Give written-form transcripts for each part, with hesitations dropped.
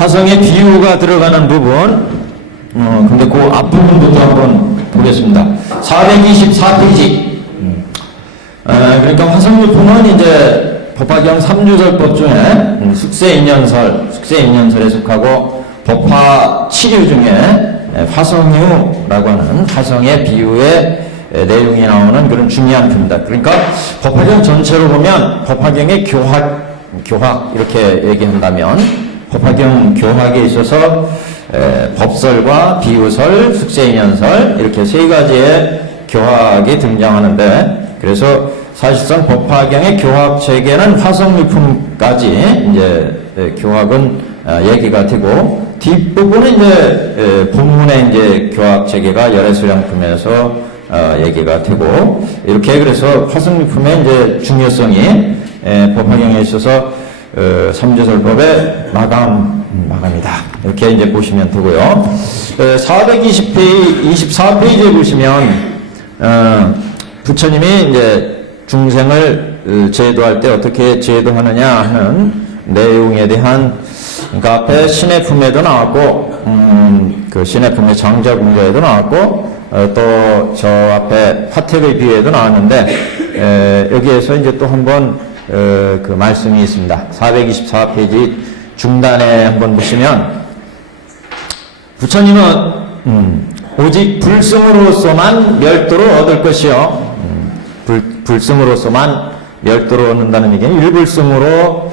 화성의 비유가 들어가는 부분, 근데 그 앞부분부터 한번 보겠습니다. 424페이지. 그러니까 화성유품은 이제 법화경 3주설법 중에 숙세인연설에 속하고 법화 7유 중에 화성유라고 하는 화성의 비유의 내용이 나오는 그런 중요한 표입니다. 그러니까 법화경 전체로 보면 법화경의 교학 이렇게 얘기한다면 법화경 교학에 있어서 법설과 비유설, 숙세인연설 이렇게 세 가지의 교학이 등장하는데, 그래서 사실상 법화경의 교학 체계는 화성유품까지 이제 교학은 얘기가 되고, 뒷부분은 이제 본문의 이제 교학 체계가 열애수량품에서 얘기가 되고, 이렇게 그래서 화성유품의 이제 중요성이 법화경에 있어서 삼주설법의 마감이다. 이렇게 이제 보시면 되고요. 424페이지에 보시면, 부처님이 이제 중생을 제도할 때 어떻게 제도하느냐 하는 내용에 대한, 그러니까 앞에 신의 품에도 나왔고, 그 신의 품의 장자궁자에도 나왔고, 또 저 앞에 화택의 비유에도 나왔는데, 여기에서 이제 또 한번 그 말씀이 있습니다. 424페이지 중단에 한번 보시면, 부처님은 오직 불승으로서만 멸도를 얻을 것이요, 불승으로서만 멸도를 얻는다는 얘기는 일불승으로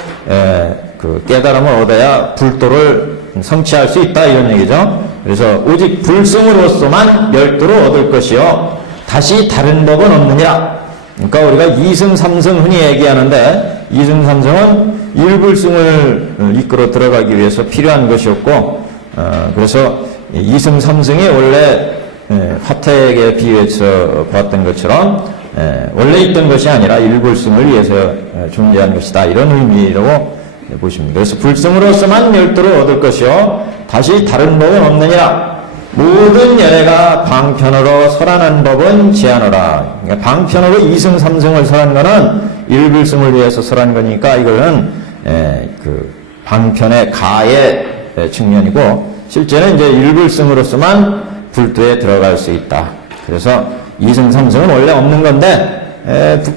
그 깨달음을 얻어야 불도를 성취할 수 있다, 이런 얘기죠. 그래서 오직 불승으로서만 멸도를 얻을 것이요, 다시 다른 법은 없느니라. 그러니까 우리가 이승 삼승 흔히 얘기하는데, 이승 삼승은 일불승을 이끌어 들어가기 위해서 필요한 것이었고, 그래서 이승 삼승이 원래 화택에 비유해서 봤던 것처럼 원래 있던 것이 아니라 일불승을 위해서 존재한 것이다, 이런 의미라고 보십니다. 그래서 불승으로서만 멸도를 얻을 것이요, 다시 다른 법은 없느니라. 모든 열애가 방편으로 설하는 법은 제하노라. 그러니까 방편으로 이승 삼승을 설한 거는 일불승을 위해서 설한 거니까 이거는 그 방편의 가의 측면이고, 실제는 이제 일불승으로서만 불도에 들어갈 수 있다. 그래서 이승 삼승은 원래 없는 건데,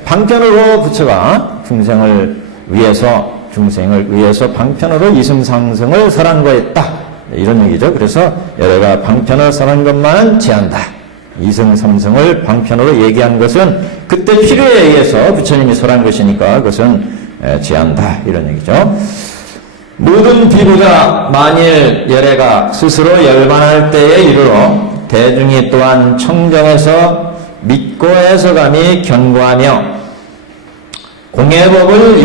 방편으로 부처가 중생을 위해서 방편으로 이승 삼승을 설한 거였다, 이런 얘기죠. 그래서 열애가 방편을 설한 것만은 제한다. 이승 삼승을 방편으로 얘기한 것은 그때 필요에 의해서 부처님이 설한 것이니까 그것은 제한다, 이런 얘기죠. 모든 비구가 만일 열애가 스스로 열반할 때에 이르러 대중이 또한 청정해서 믿고 해석함이 견고하며 공예법을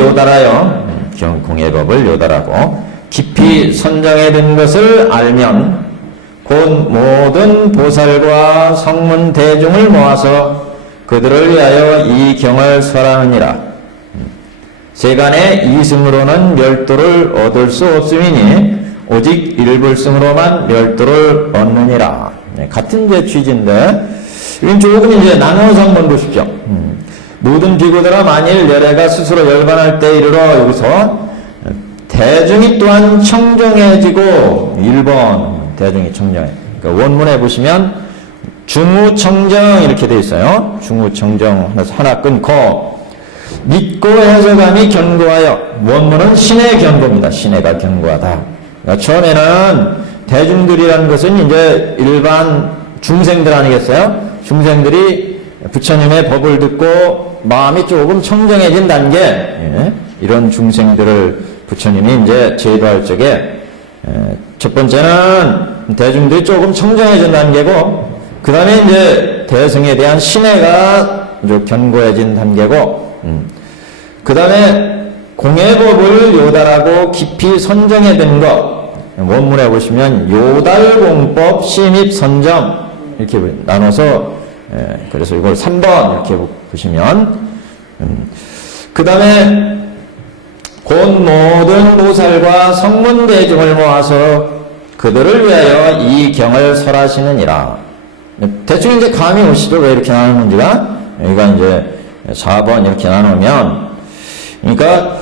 요달하고 깊이 선정해 둔 것을 알면 곧 모든 보살과 성문 대중을 모아서 그들을 위하여 이 경을 설하느니라. 세간의 이승으로는 멸도를 얻을 수 없음이니 오직 일불승으로만 멸도를 얻느니라. 같은 이제 취지인데, 이건 조금 이제 나눠서 한번 보십시오. 모든 비구들아 만일 열애가 스스로 열반할 때 이르러, 여기서 대중이 또한 청정해지고, 1번 대중이 청정해. 그러니까 원문에 보시면 중우청정 이렇게 되어 있어요. 중우청정 하나 끊고 믿고 해석함이 견고하여, 원문은 신의 견고입니다. 신의가 견고하다. 그러니까 처음에는 대중들이라는 것은 이제 일반 중생들 아니겠어요? 중생들이 부처님의 법을 듣고 마음이 조금 청정해진 단계, 이런 중생들을 부처님이 이제 제도할 적에, 첫 번째는 대중들이 조금 청정해진 단계고, 그 다음에 이제 대승에 대한 신의가 아주 견고해진 단계고, 그 다음에 공예법을 요달하고 깊이 선정해둔 것, 원문에 보시면 요달공법 심입 선정 이렇게 나눠서, 그래서 이걸 3번 이렇게 보시면, 그 다음에 곧 모든 보살과 성문 대중을 모아서 그들을 위하여 이 경을 설하시느니라. 대충 이제 감이 오시죠? 왜 이렇게 나누는지가. 여기가 이제 4번 이렇게 나누면, 그러니까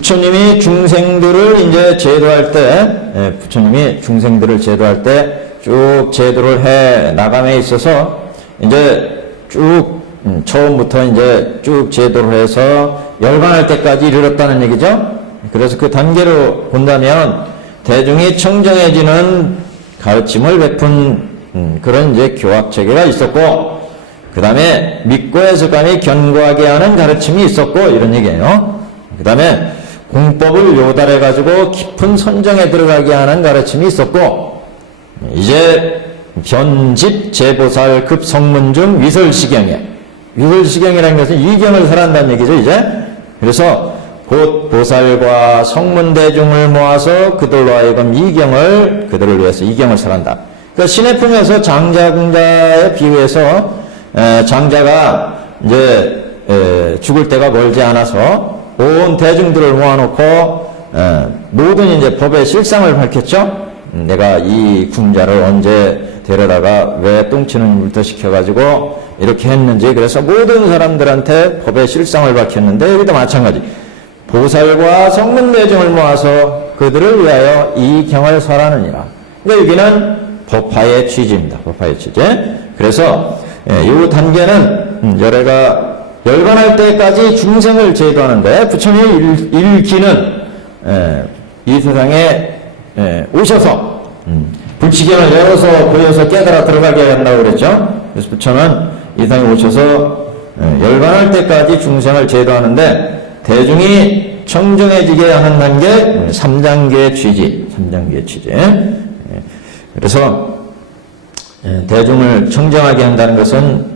부처님이 중생들을 이제 제도할 때, 부처님이 중생들을 제도할 때 쭉 제도를 해 나감에 있어서 이제 쭉 처음부터 이제 쭉 제도를 해서 열반할 때까지 이르렀다는 얘기죠. 그래서 그 단계로 본다면 대중이 청정해지는 가르침을 베푼 그런 이제 교학 체계가 있었고, 그 다음에 믿고 해석감이 견고하게 하는 가르침이 있었고, 이런 얘기예요. 그 다음에 공법을 요달해가지고 깊은 선정에 들어가게 하는 가르침이 있었고, 이제 변집 제보살급 성문 중 위설시경에, 위설시경이라는 것은 이경을 설한다는 얘기죠, 이제. 그래서 곧 보살과 성문 대중을 모아서 그들로 하여금 이경을, 그들을 위해서 이경을 설한다. 그러니까 신의 품에서 장자에 비유해서 장자가 이제 죽을 때가 멀지 않아서 온 대중들을 모아놓고 모든 이제 법의 실상을 밝혔죠. 내가 이 궁자를 언제 데려다가 왜 똥치는 물터 시켜가지고 이렇게 했는지, 그래서 모든 사람들한테 법의 실상을 밝혔는데, 여기도 마찬가지. 보살과 성문대중을 모아서 그들을 위하여 이 경을 설하느니라. 그러니까 여기는 법화의 취지입니다. 법화의 취지. 그래서 이 단계는 열애가 열반할 때까지 중생을 제도하는데, 부처님의 일기는 이 세상에 오셔서 불치경을 열어서 보여서 깨달아 들어가게 한다고 그랬죠. 그래서 부처는 이 세상에 오셔서 열반할 때까지 중생을 제도하는데, 대중이 청정해지게 하는 단계 3단계의 취지, 3단계의 취지. 그래서 대중을 청정하게 한다는 것은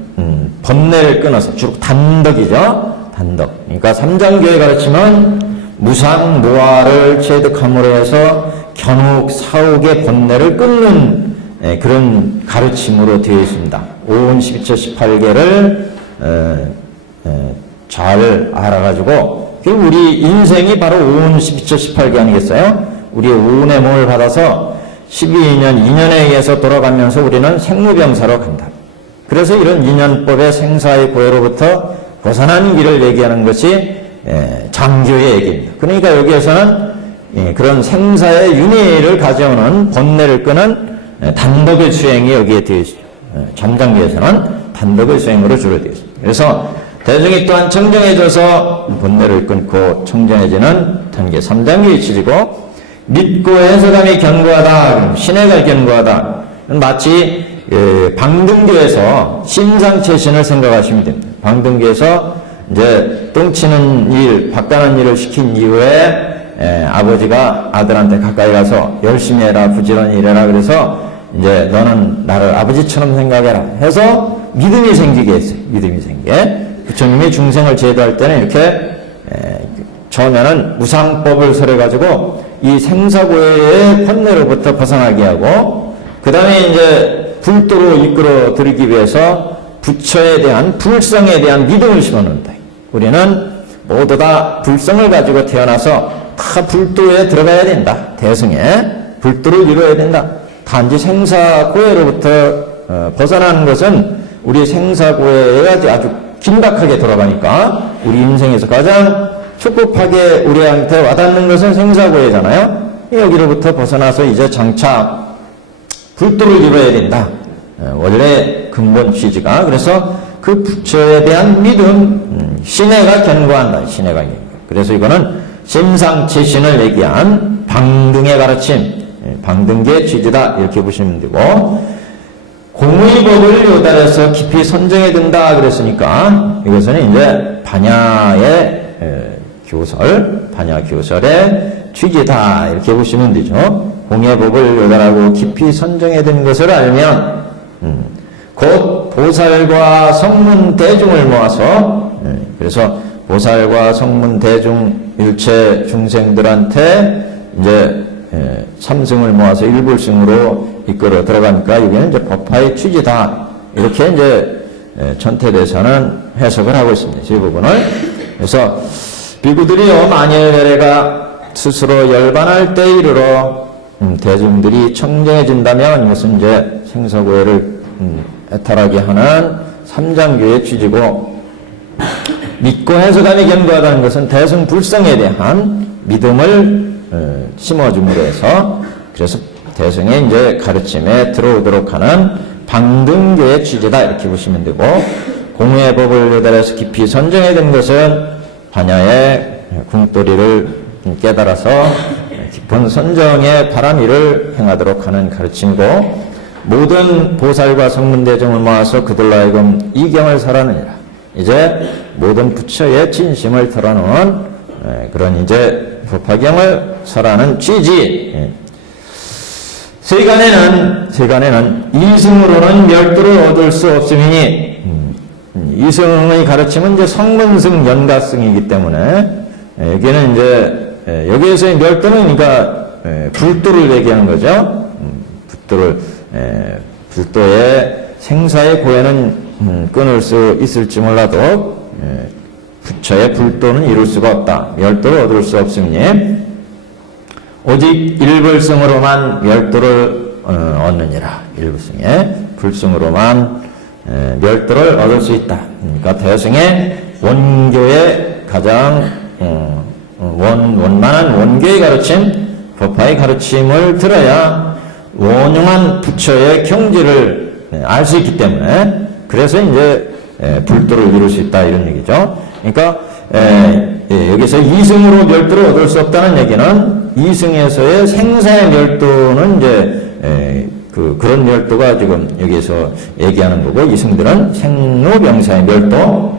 번뇌를 끊어서, 주로 단덕이죠. 단덕. 그러니까 3단계의 가르침은 무상 무아를 체득함으로 해서 견욱 사옥의 번뇌를 끊는 그런 가르침으로 되어 있습니다. 5운 12처 18개를 잘 알아가지고, 우리 인생이 바로 5운 12처 18개 아니겠어요? 우리의 5운의 몸을 받아서 12인연, 인연에 의해서 돌아가면서 우리는 생무병사로 간다. 그래서 이런 인연법의 생사의 고해로부터 벗어난 길을 얘기하는 것이 장교의 얘기입니다. 그러니까 여기에서는 그런 생사의 윤회를 가져오는 번뇌를 끄는 단덕의 수행이 여기에 되어 있습니다. 점장기에서는 단덕의 수행으로 주로 되어 있습니다. 그래서 대중이 또한 청정해져서 번뇌를 끊고 청정해지는 단계 3단계의 취지고, 믿고 해석감이 견고하다, 신해가 견고하다. 마치 방등교에서 심상체신을 생각하시면 됩니다. 방등교에서 이제 똥치는 일, 바가는 일을 시킨 이후에 아버지가 아들한테 가까이 가서 열심히 해라, 부지런히 일해라, 그래서 이제 너는 나를 아버지처럼 생각해라 해서 믿음이 생기게 했어요. 믿음이 생기게. 부처님이 중생을 제도할 때는 이렇게 처음에는 무상법을 설해가지고 이 생사고해의 번뇌로부터 벗어나게 하고, 그 다음에 이제 불도로 이끌어 들이기 위해서 부처에 대한 불성에 대한 믿음을 심어놓는다. 우리는 모두 다 불성을 가지고 태어나서 다 불도에 들어가야 된다. 대승에 불도를 이루어야 된다. 단지 생사고해로부터 벗어나는 것은 우리 생사고해에 아주 긴박하게 돌아가니까, 우리 인생에서 가장 축급하게 우리한테 와닿는 것은 생사고해잖아요. 여기로부터 벗어나서 이제 장차 불도를 이루어야 된다. 원래 근본 취지가. 그래서 그 부처에 대한 믿음, 신해가 견고한다. 신해가 견고. 그래서 이거는 심상체신을 얘기한 방등의 가르침, 방등계의 취지다, 이렇게 보시면 되고, 공의법을 요달해서 깊이 선정해 든다 그랬으니까 이것은 이제 반야의 교설, 반야 교설의 취지다, 이렇게 보시면 되죠. 공의법을 요달하고 깊이 선정해 든 것을 알면 곧 보살과 성문 대중을 모아서, 그래서 보살과 성문 대중 일체 중생들한테 이제 삼승을 모아서 일불승으로 이끌어 들어가니까 이게 이제 법화의 취지다, 이렇게 이제 전태대사는 해석을 하고 있습니다. 이 부분을. 그래서 비구들이요, 만일 열애가 스스로 열반할 때 이르러 대중들이 청정해진다면 이것은 이제 생사고해를 애탈하게 하는 삼장교의 취지고, 믿고 해석함이 견고하다는 것은 대승불성에 대한 믿음을 심어줌으로 해서 그래서 대승의 이제 가르침에 들어오도록 하는 방등교의 취지다 이렇게 보시면 되고 공의 법을 요달해서 깊이 선정해야 된 것은 반야의 궁돌이를 깨달아서 깊은 선정의 바람이를 행하도록 하는 가르침이고 모든 보살과 성문대중을 모아서 그들로 하여금 이경을 설하느니라. 이제 모든 부처의 진심을 털어놓은 그런 이제 법화경을 설하는 취지. 세간에는 이승으로는 멸도를 얻을 수 없음이니 이승의 가르침은 이제 성문승 연가승이기 때문에 여기는 이제 여기에서의 멸도는 그러니까 불도를 얘기하는 거죠. 불도의 생사의 고해는 끊을 수 있을지 몰라도 부처의 불도는 이룰 수가 없다. 멸도를 얻을 수 없으니 오직 일불승으로만 멸도를 얻느니라. 일불승에 불승으로만 멸도를 얻을 수 있다. 그러니까 대승의 원교의 가장 원만한 원교의 가르침, 법화의 가르침을 들어야 원용한 부처의 경지를 알 수 있기 때문에 그래서 이제 불도를 이룰 수 있다 이런 얘기죠. 그러니까 여기서 이승으로 멸도를 얻을 수 없다는 얘기는 이승에서의 생사의 멸도는 이제 그런 멸도가 지금 여기에서 얘기하는 거고 이승들은 생로병사의 멸도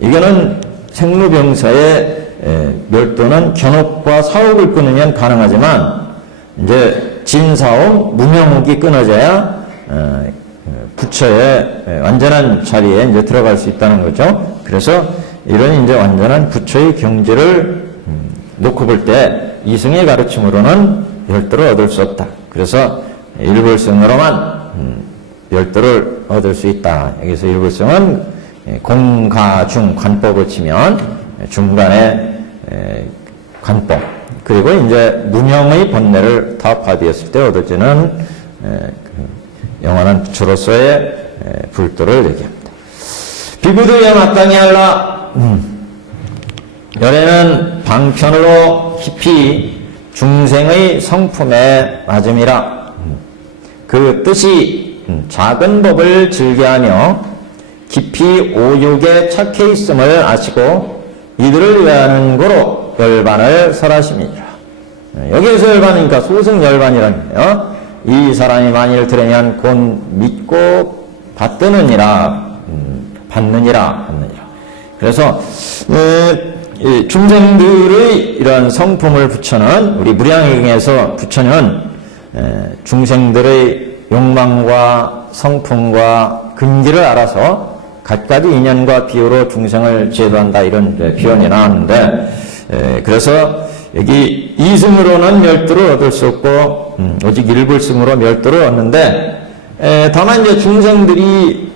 이거는 생로병사의 멸도는 견옥과 사옥을 끊으면 가능하지만 이제 진사옥 무명옥이 끊어져야 부처의 완전한 자리에 이제 들어갈 수 있다는 거죠. 그래서 이런 이제 완전한 부처의 경지를 놓고 볼 때 이승의 가르침으로는 멸도를 얻을 수 없다. 그래서 일불승으로만 멸도를 얻을 수 있다. 여기서 일불승은 공가중 관법을 치면 중간에 관법 그리고 이제 무명의 본래를 다 파되었을 때 얻어지는 영원한 부처로서의 불도를 얘기합니다. 비구들에 마땅히 하라. 열애는 방편으로 깊이 중생의 성품에 맞음이라. 그 뜻이 작은 법을 즐겨하며 깊이 오욕에 착해 있음을 아시고 이들을 위하는 고로 열반을 설하십니다. 여기에서 열반이니까 소승 열반이라는 거예요. 이 사람이 만일 들으면 곧 믿고 받느니라. 그래서 중생들의 이런 성품을 부처는 우리 무량의경에서 부처는 중생들의 욕망과 성품과 근기를 알아서 갖가지 인연과 비유로 중생을 제도한다 이런 표현이 나왔는데 그래서 여기 이승으로는 멸도를 얻을 수 없고 오직 일불승으로 멸도를 얻는데 다만 이제 중생들이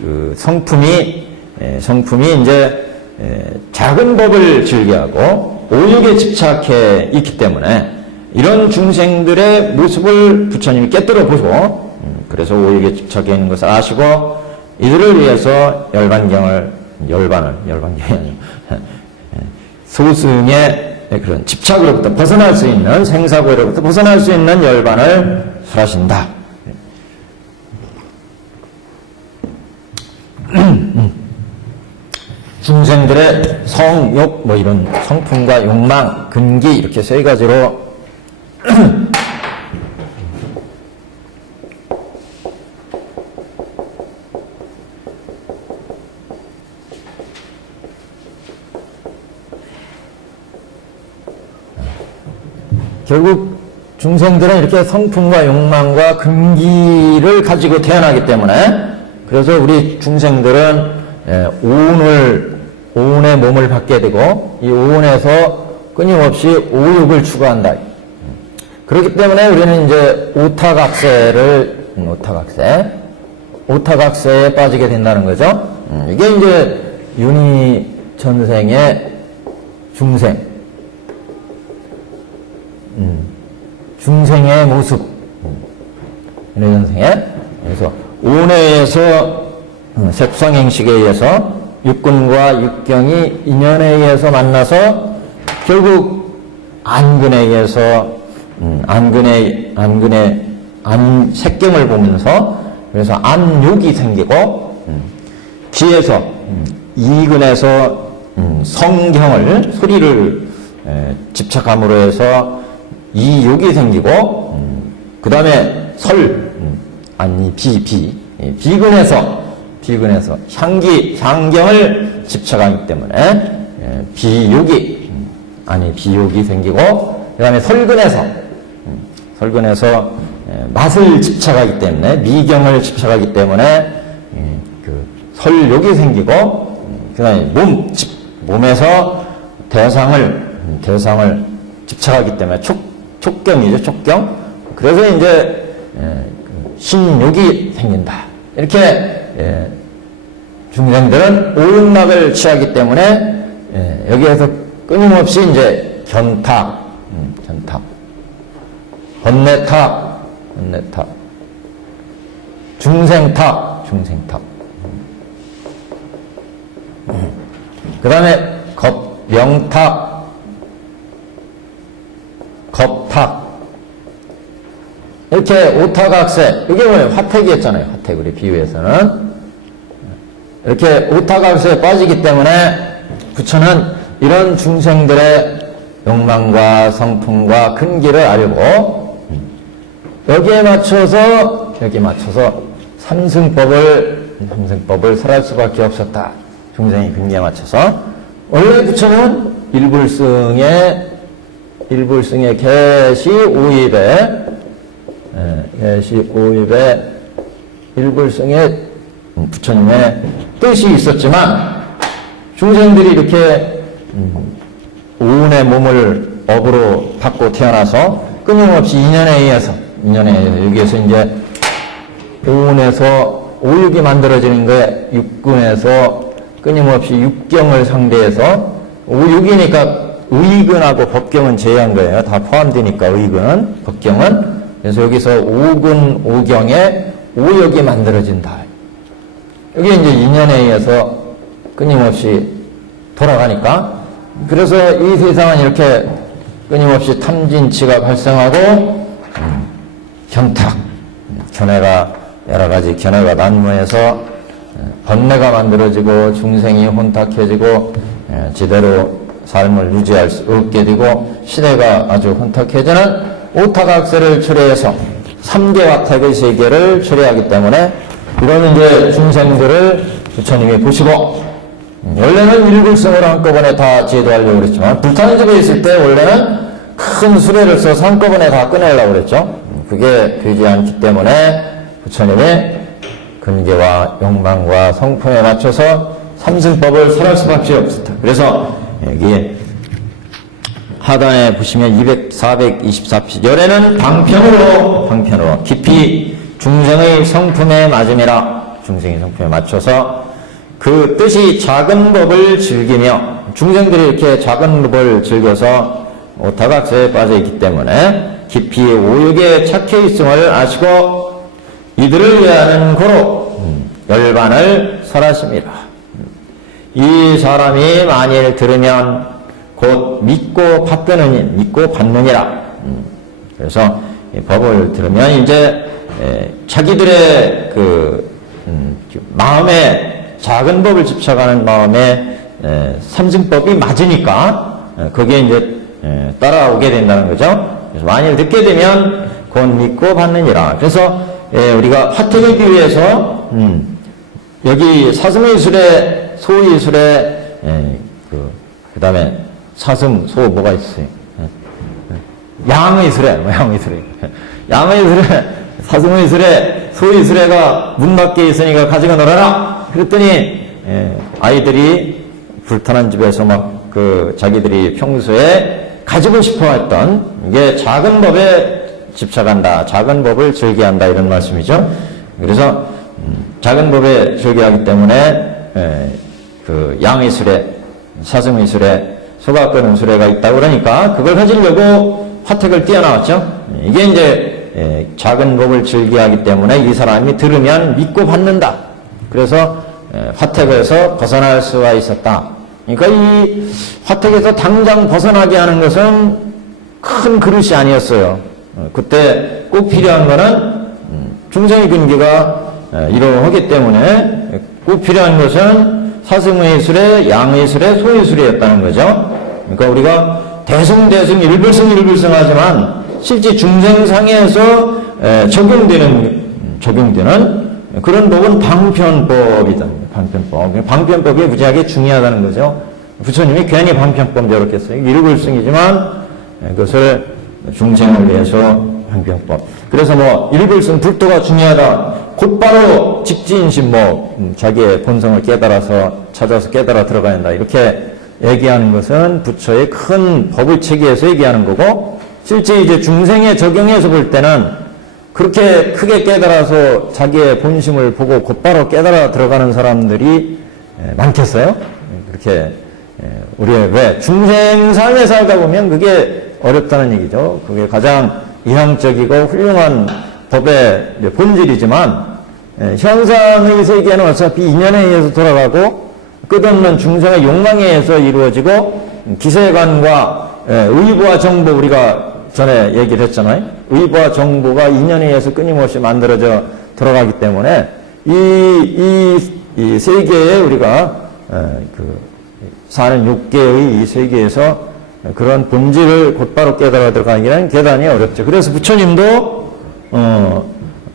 그 성품이 이제 작은 법을 즐겨하고 오욕에 집착해 있기 때문에 이런 중생들의 모습을 부처님이 깨뜨려 보시고 그래서 오욕에 집착해 있는 것을 아시고 이들을 위해서 열반경이 아니고 소승의 그런 집착으로부터 벗어날 수 있는 생사고로부터 벗어날 수 있는 열반을 설하신다. 중생들의 성욕 이런 성품과 욕망, 근기 이렇게 세 가지로 결국 중생들은 이렇게 성품과 욕망과 근기를 가지고 태어나기 때문에 그래서 우리 중생들은 오운의 몸을 받게 되고 이 오운에서 끊임없이 오욕을 추구한다. 그렇기 때문에 우리는 이제 오타각세에 빠지게 된다는 거죠. 이게 이제 윤희 전생의 중생의 모습. 윤희 전생의. 그래서 오운에서 색성행식에 의해서 육군과 육경이 인연에 의해서 만나서 결국 안근에 의해서 색경을 보면서 그래서 안욕이 생기고 기에서 이근에서 성경을 소리를 집착함으로 해서 이욕이 생기고 그 다음에 비근에서 향경을 집착하기 때문에 비욕이 생기고 그 다음에 설근에서 맛을 집착하기 때문에 미경을 집착하기 때문에 그 설욕이 생기고 그 다음에 몸에서 대상을 집착하기 때문에 촉경이죠, 촉경. 그래서 이제 신욕이 생긴다. 이렇게 중생들은 오용락을 취하기 때문에 여기에서 끊임없이 이제 견탁, 번뇌탁, 중생탁. 그 다음에 명탁, 겁탁. 이렇게 오타각세, 이게 뭐예요? 화택이었잖아요. 화택, 우리 비유에서는. 이렇게 오타각세에 빠지기 때문에 부처는 이런 중생들의 욕망과 성품과 근기를 알고 여기에 맞춰서 삼승법을 설할 수밖에 없었다. 중생의 근기에 맞춰서. 원래 부처는 일불승의 계시 5입에 일불승의 부처님의 뜻이 있었지만 중생들이 이렇게 오운의 몸을 업으로 받고 태어나서 끊임없이 인연에 의해서 여기에서 이제 오운에서 오육이 만들어지는 거에 육근에서 끊임없이 육경을 상대해서 오육이니까 의근하고 법경은 제외한 거예요. 다 포함되니까 의근, 법경은. 그래서 여기서 오근, 오경에 오역이 만들어진다. 여기 이제 인연에 의해서 끊임없이 돌아가니까. 그래서 이 세상은 이렇게 끊임없이 탐진치가 발생하고, 견탁, 여러 가지 견해가 난무해서 번뇌가 만들어지고 중생이 혼탁해지고 제대로 삶을 유지할 수 없게 되고 시대가 아주 혼탁해지는 오타각세를 초래해서 3계 화택의 세계를 초래하기 때문에 이런 이제 중생들을 부처님이 보시고 원래는 일불성으로 한꺼번에 다 제도하려고 그랬지만 불타는 집에 있을 때 원래는 큰 수레를 써서 한꺼번에 다 꺼내려고 그랬죠. 그게 되지 않기 때문에 부처님의 근계와 욕망과 성품에 맞춰서 삼승법을 설할 수밖에 없었다. 그래서 여기에 하단에 보시면 424피 열에는 방편으로 깊이 중생의 성품에 맞음이라 중생의 성품에 맞춰서 그 뜻이 작은 법을 즐기며 중생들이 이렇게 작은 법을 즐겨서 오타각세에 빠져 있기 때문에 깊이 오육에 착해 있음을 아시고 이들을 위하는 고로 열반을 설하십니다. 이 사람이 만일 들으면 곧 믿고 받느니라. 그래서 이 법을 들으면 이제 자기들의 그 마음에 작은 법을 집착하는 마음에 삼승법이 맞으니까 거기에 이제 따라오게 된다는 거죠. 그래서 만일 듣게 되면 곧 믿고 받느니라. 그래서 우리가 화택을 비유해서 여기 사승의술에 소의술에 그 다음에 사승 소 뭐가 있어요? 양의술에 사승의술에 소의술에가 문 밖에 있으니까 가지고 놀아라. 그랬더니 아이들이 불타는 집에서 막 그 자기들이 평소에 가지고 싶어 했던 이게 작은 법에 집착한다. 작은 법을 즐겨한다. 이런 말씀이죠. 그래서 작은 법에 즐겨하기 때문에 그 양의술에 사승의술에 소가 끄는 수레가 있다고 그러니까 그걸 가지려고 화택을 뛰어나왔죠. 이게 이제 작은 법을 즐겨하기 때문에 이 사람이 들으면 믿고 받는다. 그래서 화택에서 벗어날 수가 있었다. 그러니까 이 화택에서 당장 벗어나게 하는 것은 큰 그릇이 아니었어요. 그때 꼭 필요한 것은 중생의 근기가 이러하기 때문에 꼭 필요한 것은 사승의술에 양의술에 소의술이었다는 거죠. 그러니까 우리가 대승 일불승 실제 중생상에서 적용되는 그런 법은 방편법이다. 방편법이 무지하게 중요하다는 거죠. 부처님이 괜히 방편법 저렇겠어요. 일불승이지만 그것을 중생을 위해서 방편법. 그래서 뭐 일불승 불도가 중요하다. 곧바로 직지인심 자기의 본성을 찾아서 깨달아 들어가야 한다. 이렇게 얘기하는 것은 부처의 큰 법을 체계에서 얘기하는 거고, 실제 이제 중생에 적용해서 볼 때는 그렇게 크게 깨달아서 자기의 본심을 보고 곧바로 깨달아 들어가는 사람들이 많겠어요? 그렇게 우리의 왜 중생 삶에 살다 보면 그게 어렵다는 얘기죠. 그게 가장 이상적이고 훌륭한 법의 본질이지만 현상의 세계는 어차피 인연에 의해서 돌아가고 끝없는 중생의 욕망에 의해서 이루어지고 기세관과 의보와 정보 우리가 전에 얘기를 했잖아요. 의보와 정보가 인연에 의해서 끊임없이 만들어져 들어가기 때문에 이 세계에 우리가 사는 육계의 이 세계에서 그런 본질을 곧바로 깨달아 들어가기는 대단히 어렵죠. 그래서 부처님도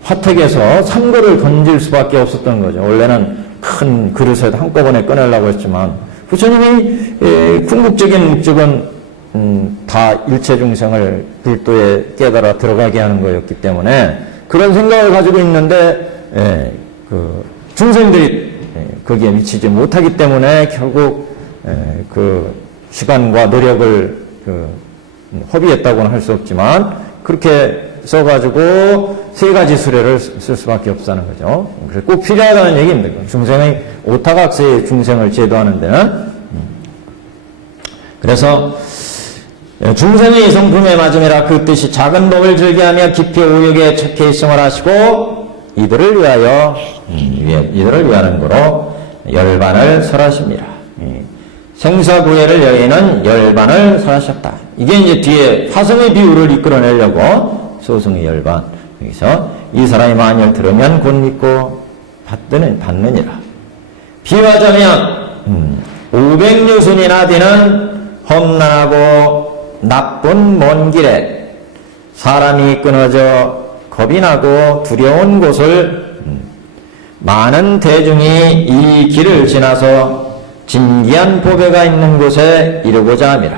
화택에서 삼거를 던질 수밖에 없었던 거죠. 원래는 큰 그릇에 한꺼번에 꺼내려고 했지만 부처님이 궁극적인 목적은 다 일체 중생을 불도에 깨달아 들어가게 하는 거였기 때문에 그런 생각을 가지고 있는데 중생들이 거기에 미치지 못하기 때문에 결국 그 시간과 노력을 허비했다고는 할 수 없지만 그렇게 써가지고 세 가지 수레를 쓸 수밖에 없다는 거죠. 그래서 꼭 필요하다는 얘기입니다. 중생의 오타각세의 중생을 제도하는 데는. 그래서 중생의 성품의 맞음이라 그 뜻이 작은 법을 즐겨하며 깊이 오욕에 척해 있음을 하시고 이들을 위하는 거로 열반을 설하십니다. 생사구애를 여인은 열반을 설하셨다. 이게 이제 뒤에 화성의 비유를 이끌어내려고 소승의 열반. 여기서 이 사람이 만일 들으면 곧 믿고 받느니라. 비유하자면 500유순이나 되는 험난하고 나쁜 먼 길에 사람이 끊어져 겁이 나고 두려운 곳을 많은 대중이 이 길을 지나서 진기한 보배가 있는 곳에 이르고자 함이라.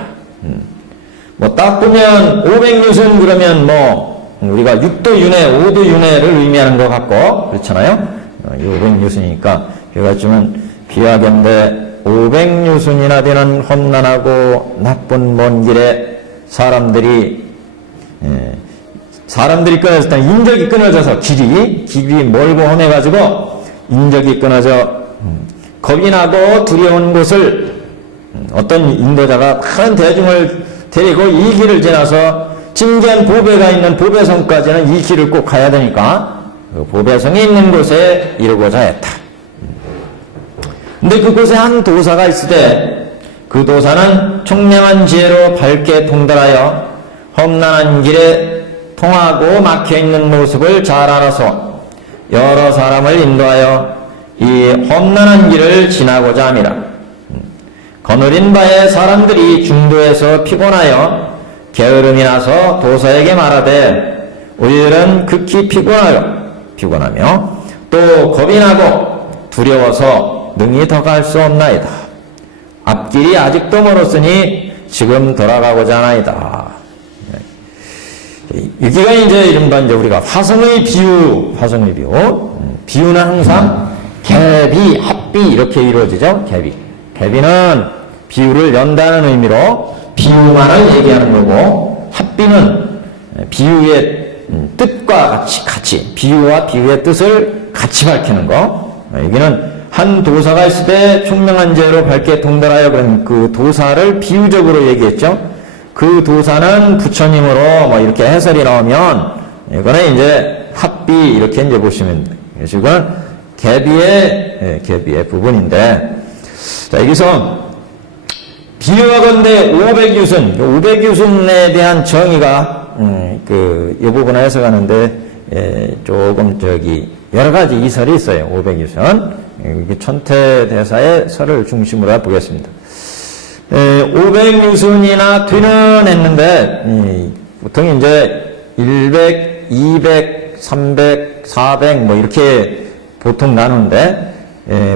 딱 보면 500유순 그러면 우리가 6도 윤회, 5도 윤회를 의미하는 것 같고 그렇잖아요. 500유순이니까 제가 주면 비하견대 500유순이나 되는 험난하고 나쁜 먼 길에 사람들이 끊어졌을 때 인적이 끊어져서 길이 멀고 험해가지고 인적이 끊어져 겁이 나고 두려운 곳을 어떤 인도자가 큰 대중을 데리고 이 길을 지나서 진기한 보배가 있는 보배성까지는 이 길을 꼭 가야 되니까 그 보배성이 있는 곳에 이르고자 했다. 근데 그곳에 한 도사가 있으되 그 도사는 총명한 지혜로 밝게 통달하여 험난한 길에 통하고 막혀있는 모습을 잘 알아서 여러 사람을 인도하여 이 험난한 길을 지나고자 함이라. 거느린 바에 사람들이 중도에서 피곤하여 게으름이 나서 도사에게 말하되 우리들은 극히 피곤하며 또 겁이 나고 두려워서 능히 더 갈 수 없나이다. 앞길이 아직도 멀었으니 지금 돌아가고자 하나이다. 여기가 이제 이른바 우리가 화성의 비유. 비유는 항상 개비, 합비 이렇게 이루어지죠. 개비는 비유를 연다는 의미로 비유만을 얘기하는 거고, 합비는 비유의 뜻과 같이 비유와 비유의 뜻을 같이 밝히는 거. 여기는 한 도사가 있을 때 총명한 지혜로 밝게 통달하여 그런 그 도사를 비유적으로 얘기했죠. 그 도사는 부처님으로 이렇게 해설이 나오면 이거는 이제 합비 이렇게 이제 보시면 돼요. 그래서 이건 개비의 부분인데, 자, 여기서 비유하건대 500유순, 500유순에 대한 정의가, 이 부분을 해석하는데, 조금 여러 가지 이설이 있어요. 500유순. 이게 천태대사의 설을 중심으로 보겠습니다. 500유순이나 되는 했는데, 보통 이제 100, 200, 300, 400 뭐 이렇게 보통 나누는데,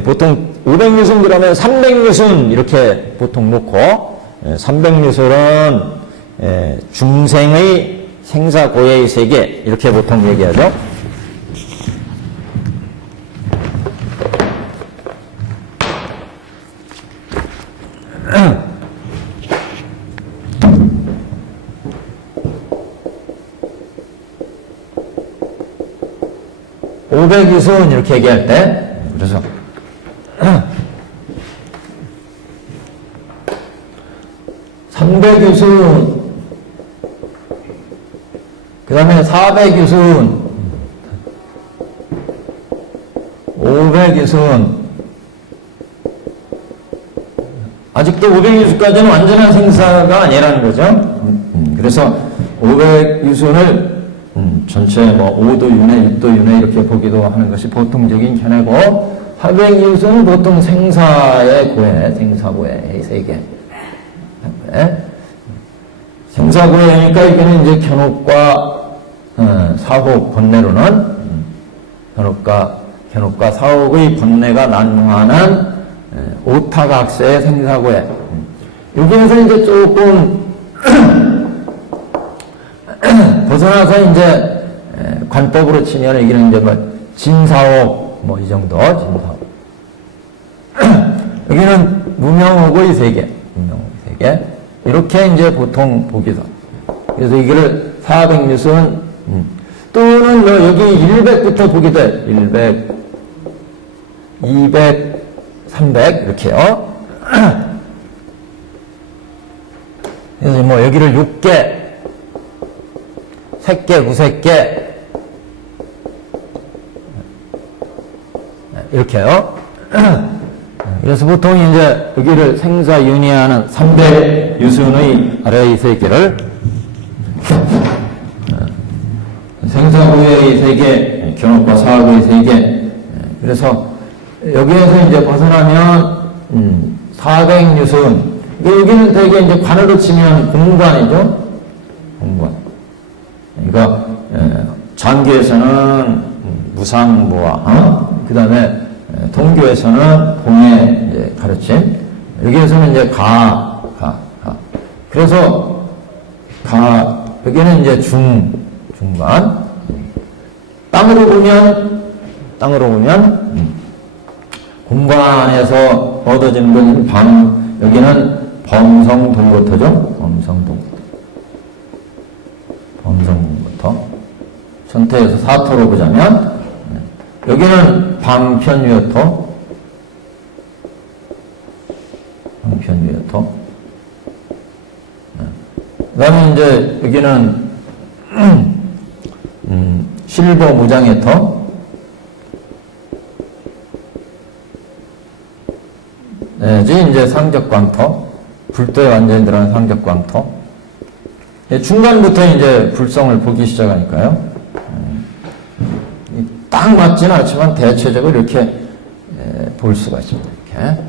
보통 500유순 그러면 300유순 이렇게 보통 놓고, 300유순은 중생의 생사고해의 세계 이렇게 보통 얘기하죠. (500유순) 이렇게 얘기할 때, 그래서 300유순, 그 다음에 400유순, 500유순, 아직도 500유순까지는 완전한 생사가 아니라는 거죠. 그래서 500유순을 전체 뭐 5도 윤회, 6도 윤회 이렇게 보기도 하는 것이 보통적인 견해고, 400유순은 보통 생사의 고해, 생사고해의 세계. 생사고해니까 이게는 이제 견옥과 사옥 번뇌로는 견옥과 사옥의 번뇌가 난무하는 오타각세의 생사고해. 여기에서 이제 조금 벗어나서 이제 관법으로 치면 여기는 이제 뭐 진사옥 뭐 이 정도 진사옥. 여기는 무명옥의 세계, 이렇게 이제 보통 보기도. 그래서 이거를 400유순 또는 뭐 여기 100부터 보게 돼. 100, 200, 300 이렇게요. 그래서 뭐 여기를 6개, 색개, 구색개 이렇게요. 그래서 보통 이제 여기를 생사윤회하는 300유순의 아래의 세계를 생사고해의 세계, 견옥과 사학의 세계. 그래서 여기에서 이제 벗어나면 400유순. 여기는 되게 이제 관으로 치면 공관이죠. 공관. 그러니까 장교에서는 무상무화, 그 다음에 동교에서는 공의 이제 가르침, 여기에서는 이제 가. 그래서 여기는 이제 중간. 땅으로 보면 공관에서 얻어지는 건 여기는 범성동부터죠. 범성동부터. 전태에서 사토로 보자면 여기는 방편유토. 그 다음에 이제 여기는 실보무장해토. 이제 상적광토. 불도에 완전히 들어간 상적광토. 중간부터 이제 불성을 보기 시작하니까요. 딱 맞지는 않지만 대체적으로 이렇게 볼 수가 있습니다. 이렇게.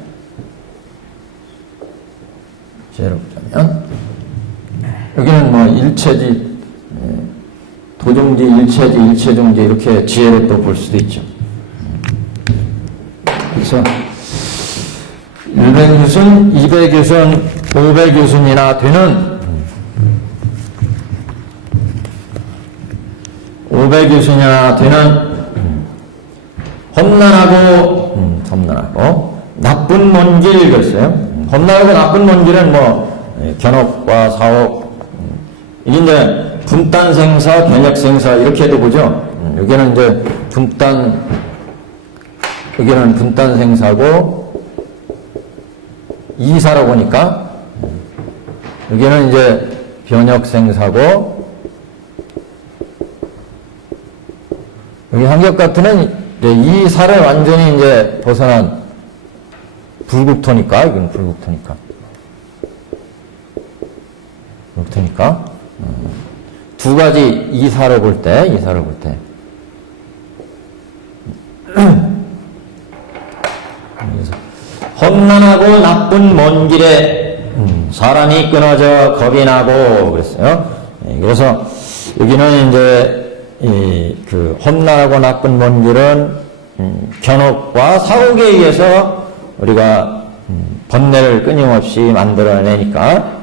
예를 보자면, 여기는 뭐 일체지, 도종지, 일체지, 일체종지 이렇게 지혜를 또 볼 수도 있죠. 그래서 100유순, 200유순, 500유순이나 되는 500유순이나 되는 험난하고 나쁜 먼 길 글쎄요. 험난하고 나쁜 먼 길은 뭐 견옥과 사옥, 이게 이제 분단생사, 견역생사 이렇게도 보죠. 여기는 이제 여기는 분단생사고 이사로 보니까 여기는 이제 변역생사고, 여기 한격 같은 이제 이 살을 완전히 이제 벗어난 불국토니까, 이건 불국토니까. 불국토니까. 두 가지 이사를 볼 때. 험난하고 나쁜 먼 길에 사람이 끊어져 겁이 나고 그랬어요. 그래서 여기는 이제 그 험난하고 나쁜 먼 길은 견옥과 사옥에 의해서 우리가 번뇌를 끊임없이 만들어내니까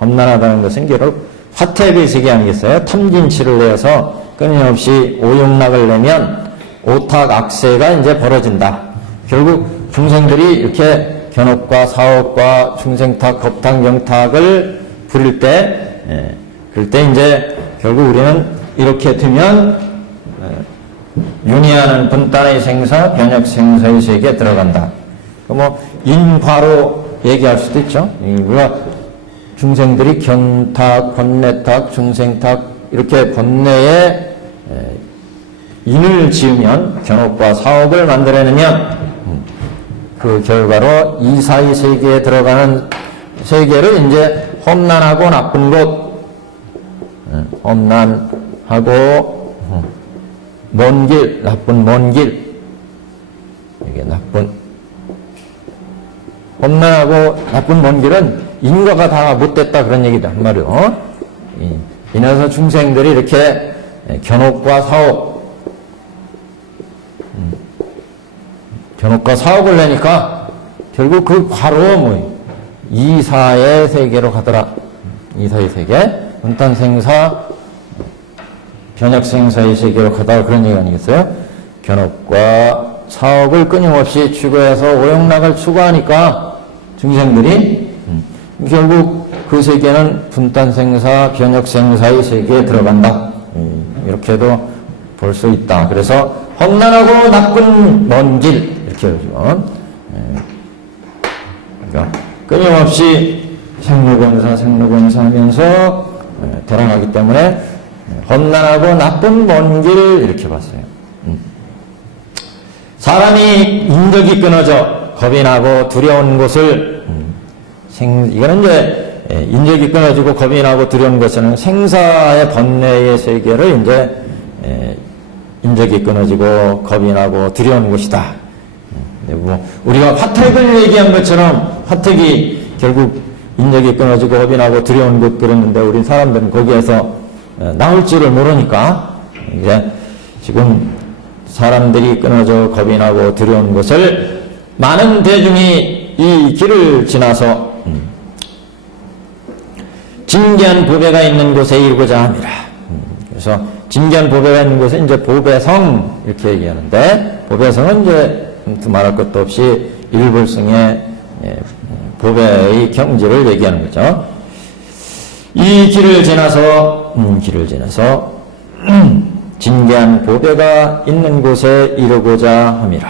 험난하다는 것은 결국 화택의 세계 아니겠어요? 탐진치를 내어서 끊임없이 오용락을 내면 오탁 악세가 이제 벌어진다. 결국 중생들이 이렇게 견옥과 사옥과 중생탁, 겁탁, 명탁을 부릴 때, 그럴 때 이제 결국 우리는 이렇게 되면 윤희하는 분단의 생사, 변혁 생사의 세계에 들어간다. 뭐 인과로 얘기할 수도 있죠. 우리가 중생들이 견탁, 번뇌탁, 중생탁 이렇게 번뇌에 인을 지으면 견옥과 사옥을 만들어내면 그 결과로 이사의 세계에 들어가는 세계를 이제 험난하고 나쁜 곳, 험난하고 먼 길, 나쁜 먼 길, 이게 나쁜 험난하고 나쁜 먼 길은 인과가 다 못됐다 그런 얘기다 한마디로. 인해서 중생들이 이렇게 견옥과 사옥을 내니까 결국 그 바로 뭐 이사의 세계로 가더라. 이사의 세계, 분탄생사, 변혁생사의 세계로 가더라 그런 얘기 아니겠어요? 견옥과 사옥을 끊임없이 추구해서 오용락을 추구하니까 중생들이 결국 그 세계는 분탄생사, 변혁생사의 세계에 들어간다. 이렇게도 볼 수 있다. 그래서 험난하고 나쁜 먼 길 이렇게 그러죠. 그러니까 끊임없이 생로병사 하면서 돌아가기 때문에 험난하고 나쁜 먼 길 이렇게 봤어요. 사람이 인격이 끊어져 겁이 나고 두려운 곳을 이거는 이제 인격이 끊어지고 겁이 나고 두려운 것은 생사의 번뇌의 세계를 이제 인격이 끊어지고 겁이 나고 두려운 곳이다. 뭐 우리가 화택을 얘기한 것처럼 화택이 결국 인격이 끊어지고 겁이 나고 두려운 곳 그러는데 우리 사람들은 거기에서 나올 줄을 모르니까 이제 지금 사람들이 끊어져 겁이 나고 두려운 곳을 많은 대중이 이 길을 지나서 진기한 보배가 있는 곳에 이르고자 합니다. 그래서 진기한 보배가 있는 곳에 이제 보배성 이렇게 얘기하는데 보배성은 이제 말할 것도 없이 일불성의 보배의 경지를 얘기하는 거죠. 이 길을 지나서 진기한 보배가 있는 곳에 이르고자 함이라.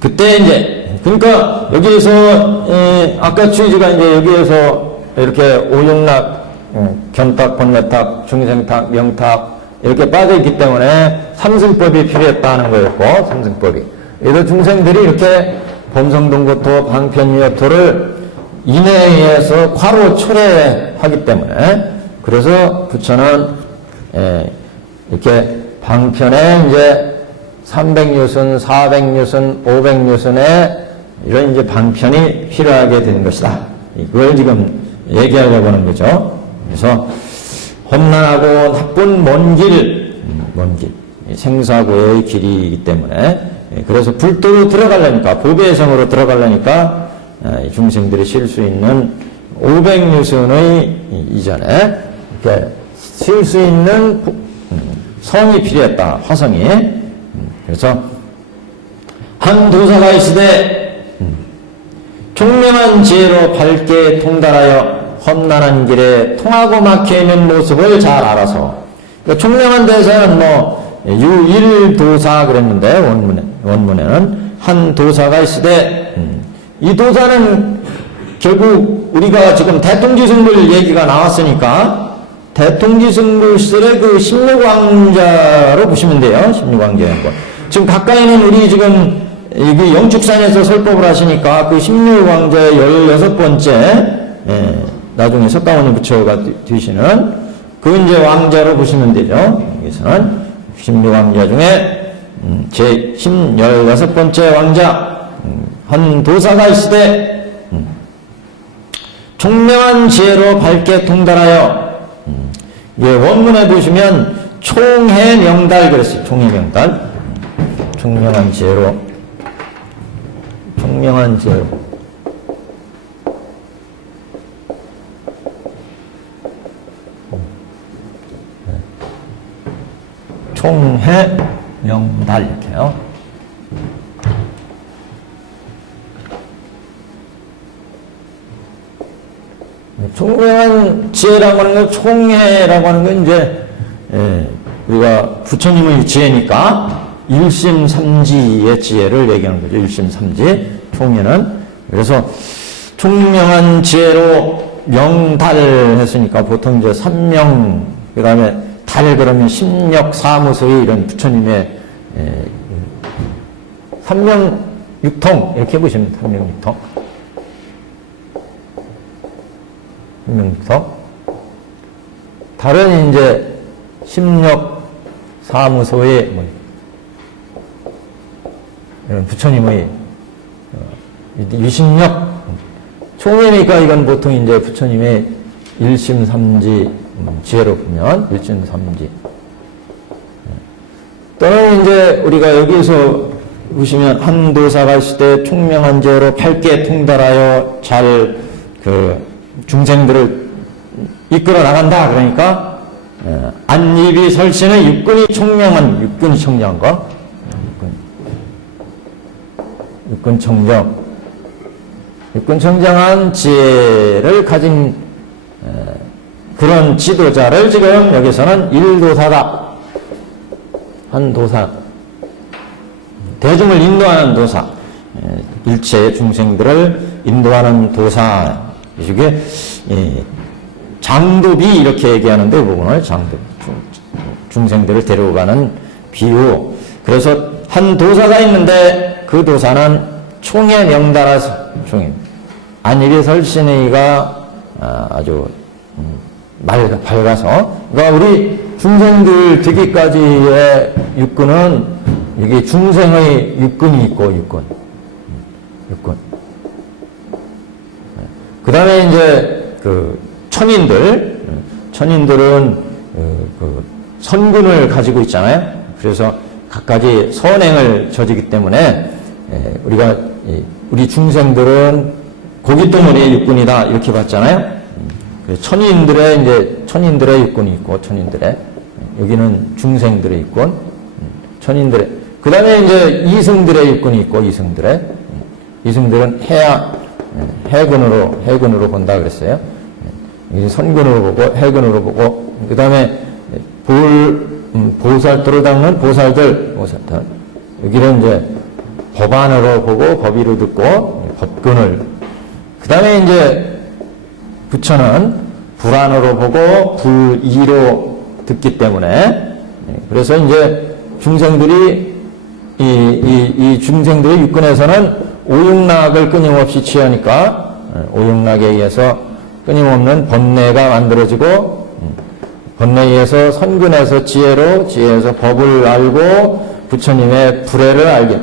그때 이제 그러니까 여기에서 아까 추이지가 이제 여기에서 이렇게 오용락, 견탁, 번뇌탁, 중생탁, 명탁 이렇게 빠져있기 때문에 삼승법이 필요했다는 거였고 삼승법이. 그래서 중생들이 이렇게 범성동고토, 방편유효토를 인해에 의해서 과로 초래하기 때문에 그래서 부처는 이렇게 방편에 이제 300유순, 400유순, 500유순에 이런 이제 방편이 필요하게 되는 것이다. 이걸 지금 얘기하려고 하는 거죠. 그래서 험난하고 나쁜 먼 길, 생사고의 길이기 때문에 그래서 불도로 들어가려니까 보배성으로 들어가려니까 중생들이 쉴 수 있는 500유순의 이전에 이렇게 쉴 수 있는 성이 필요했다. 화성이. 그래서 한 도사가 있으되 총명한 지혜로 밝게 통달하여 험난한 길에 통하고 막혀있는 모습을 잘 알아서 그러니까 총명한 대사는 뭐 유일도사 그랬는데 원문에는 한 도사가 있으되 이 도사는 결국 우리가 지금 대통지승불 얘기가 나왔으니까 대통지승부 시절의 그 16왕자로 보시면 돼요. 16왕자의 거. 지금 가까이는 우리 지금 여기 영축산에서 설법을 하시니까 그 16왕자의 16번째, 나중에 석가모니 부처가 되시는 그 이제 왕자로 보시면 되죠. 여기서는 16왕자 중에 제 16번째 왕자, 한 도사가 있으되 총명한 지혜로 밝게 통달하여, 예, 원문에 보시면 총해명달 그랬어요. 총해명달. 총명한 지혜로, 총명한 지혜로. 총해명달 이렇게요. 총명한 지혜라고 하는 건, 총해라고 하는 건 이제, 우리가 부처님의 지혜니까 일심삼지의 지혜를 얘기하는 거죠. 일심삼지, 총해는. 그래서 총명한 지혜로 명달 했으니까 보통 이제 삼명, 그 다음에 달 그러면 심력사무소의 이런 부처님의 삼명육통 이렇게 보시면 삼명육통. 삼명육통. 달은 이제 심력사무소의 뭐 이런 부처님의 유심력. 총회니까 이건 보통 이제 부처님의 일심삼지 지혜로 보면 일심삼지. 또는 이제 우리가 여기서 보시면 한 도사가 있을 때 총명한 지혜로 밝게 통달하여 잘 그 중생들을 이끌어 나간다. 그러니까 안입이 설신의 육군이 총명한, 육군이 청정한 거, 육군 청정, 육군 청정한 지혜를 가진 그런 지도자를 지금 여기서는 일도사다. 한 도사. 대중을 인도하는 도사. 일체 중생들을 인도하는 도사. 이게 장도비 이렇게 얘기하는데 부분을 장도. 중생들을 데려가는 비유. 그래서 한 도사가 있는데 그 도사는 총에 명달아서 총에 안일이 설신의가 아주 밝아서, 그러니까 우리 중생들 되기까지의 육군은 이게 중생의 육군이 있고 육군. 그 다음에 이제 그 천인들은 그 선군을 가지고 있잖아요. 그래서 갖가지 선행을 저지기 때문에 우리가 우리 중생들은 고깃덩어리의 육군이다 이렇게 봤잖아요. 천인들의 이제 천인들의 육군이 있고 천인들의, 여기는 중생들의 육군, 천인들의, 그 다음에 이제 이승들의 육군이 있고 이승들은 해군으로 본다 그랬어요. 선군으로 보고 해군으로 보고, 그 다음에 보살도를 닦는 보살들, 여기는 이제 법안으로 보고 법의로 듣고 법근을, 그 다음에 이제 부처는 불안으로 보고 불의로 듣기 때문에, 그래서 이제 중생들이 이 중생들의 육군에서는 오육락을 끊임없이 취하니까 오육락에 의해서 끊임없는 번뇌가 만들어지고, 번뇌에 의해서 선근에서 지혜에서 법을 알고 부처님의 불애를 알게,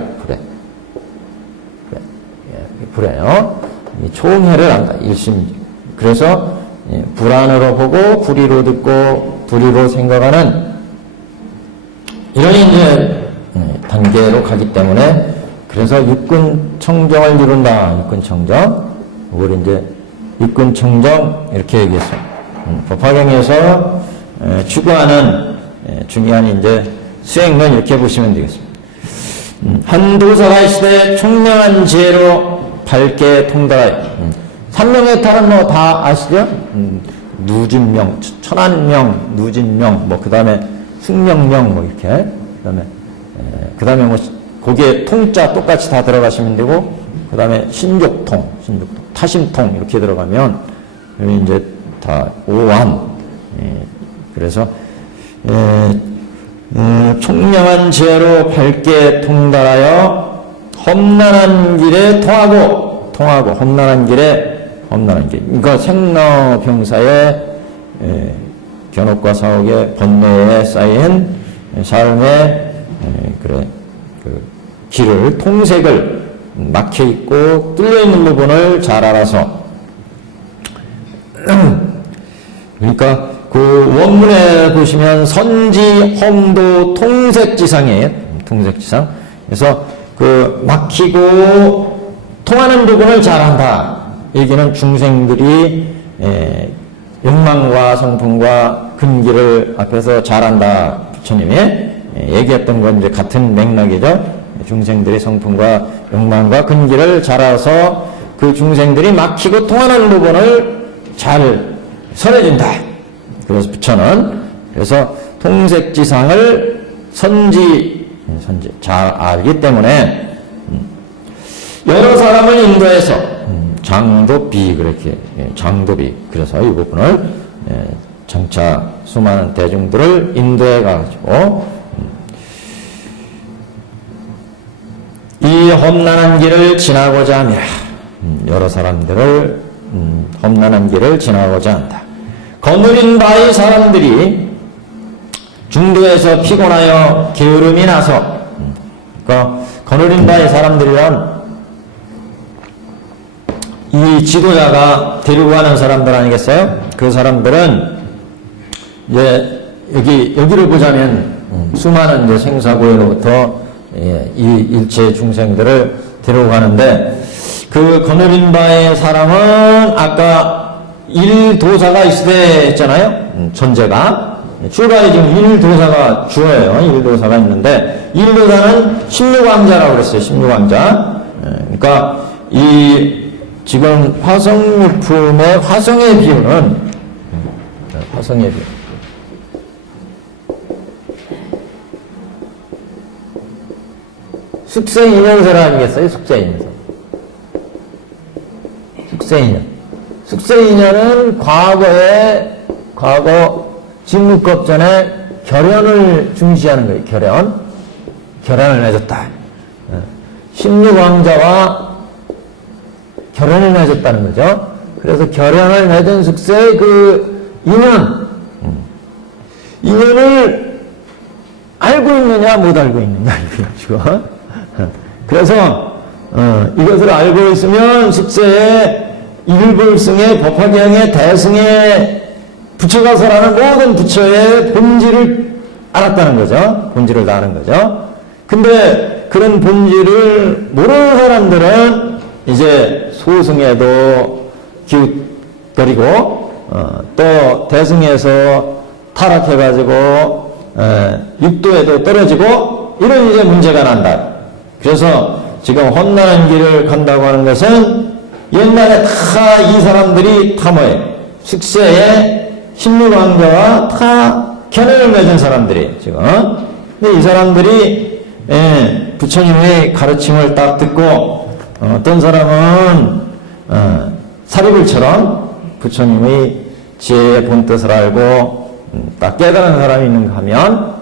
불애요. 총회를 안다. 일심. 그래서 불안으로 보고 불의로 듣고 불의로 생각하는 이런 이제 단계로 가기 때문에, 그래서 육군 청정을 이룬다. 육군 청정. 이걸 이제 육군 청정 이렇게 얘기했어요. 법화경에서 추구하는 중요한 이제 수행론 이렇게 보시면 되겠습니다. 한 도사가 있으되 총명한 지혜로 밝게 통달하여. 삼명의 탈은 뭐 다 아시죠? 누진명, 천안명, 누진명, 뭐 그 다음에 승명명 뭐 이렇게, 그 다음에 뭐 거기에 통자 똑같이 다 들어가시면 되고, 그 다음에 신족통, 타심통 이렇게 들어가면 이제 다 오한, 그래서 총명한 지혜로 밝게 통달하여 험난한 길에 통하고 험난한 길. 그러니까 생로병사의 견혹과 사혹의 번뇌에 쌓인 삶의 그 길을 통색을 막혀 있고 뚫려 있는 부분을 잘 알아서 그러니까 그 원문에 보시면 선지 험도 통색지상이에요. 통색지상. 그래서 그 막히고 통하는 부분을 잘한다. 여기는 중생들이 욕망과 성품과 근기를 앞에서 잘한다. 부처님이 얘기했던 건 이제 같은 맥락이죠. 중생들이 성품과 욕망과 근기를 잘 알아서 그 중생들이 막히고 통하는 부분을 잘 설해준다. 그래서 부처는 그래서 통색지상을 선지 잘 알기 때문에 여러 사람을 인도해서 장도비 그렇게 장도비 그래서 이 부분을 장차 수많은 대중들을 인도해 가지고 이 험난한 길을 지나고자 함이라. 여러 사람들을 험난한 길을 지나고자 한다. 거느린 바의 사람들이 중도에서 피곤하여 게으름이 나서 그러니까 거느린 바의 사람들이란 이 지도자가 데리고 가는 사람들 아니겠어요? 그 사람들은 이제 여기를 보자면 수많은 이제 생사고에로부터 이 일체 중생들을 데리고 가는데 그 거느린 바의 사람은 아까 일도사가 있으되 했잖아요. 전제가 출발이 지금 일도사가 주어예요. 일도사가 있는데 일도사는 십류광자라고 그랬어요. 십류광자. 그러니까 이 지금 화성유품의 화성의 비유는 화성의 비유. 숙세인연설 아니겠어요? 숙세인연설. 숙세인연은 과거 진묵법 전에 결연을 중시하는 거예요. 결연을 맺었다. 십류광자와 결연을 맺었다는 거죠. 그래서 결연을 맺은 숙세의 그 인연을 알고 있느냐 못 알고 있느냐 이거. 그래서 이것을 알고 있으면 숙세의 일불승의 법화경의 대승의 부처가 설하는 모든 부처의 본질을 알았다는 거죠. 본질을 다 아는 거죠. 근데 그런 본질을 모르는 사람들은 이제 소승에도 기웃거리고 또 대승에서 타락해가지고 육도에도 떨어지고 이런 이제 문제가 난다. 그래서 지금 험난한 길을 간다고 하는 것은 옛날에 다 이 사람들이 다 뭐예요? 숙세에 십류광자와 다 견해를 맺은 사람들이 지금. 근데 이 사람들이 부처님의 가르침을 딱 듣고 어떤 사람은 사리불처럼 부처님의 지혜의 본뜻을 알고 딱 깨달은 사람이 있는가 하면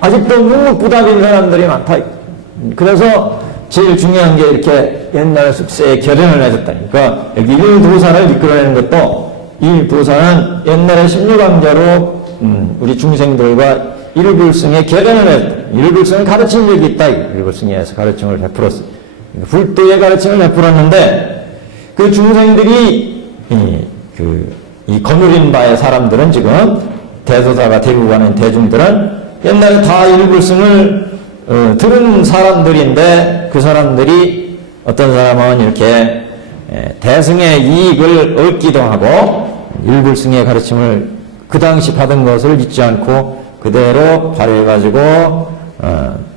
아직도 묵묵부답인 사람들이 많다. 그래서 제일 중요한 게 이렇게 옛날 숙세에 결연을 맺었다니까. 그러니까 여기 일도사를 이끌어내는 것도 일도사는 옛날에 십류광자로 우리 중생들과 일불승에 결연을 맺었다. 일불승을 가르친 적이 있다. 일불승에서 가르침을 베풀었어. 불도의 가르침을 베풀었는데 그 중생들이 이 거느린 바의 사람들은 지금 대도사가 데리고 가는 대중들은 옛날에 다 일불승을 들은 사람들인데 그 사람들이 어떤 사람은 이렇게 대승의 이익을 얻기도 하고 일불승의 가르침을 그 당시 받은 것을 잊지 않고 그대로 발휘해가지고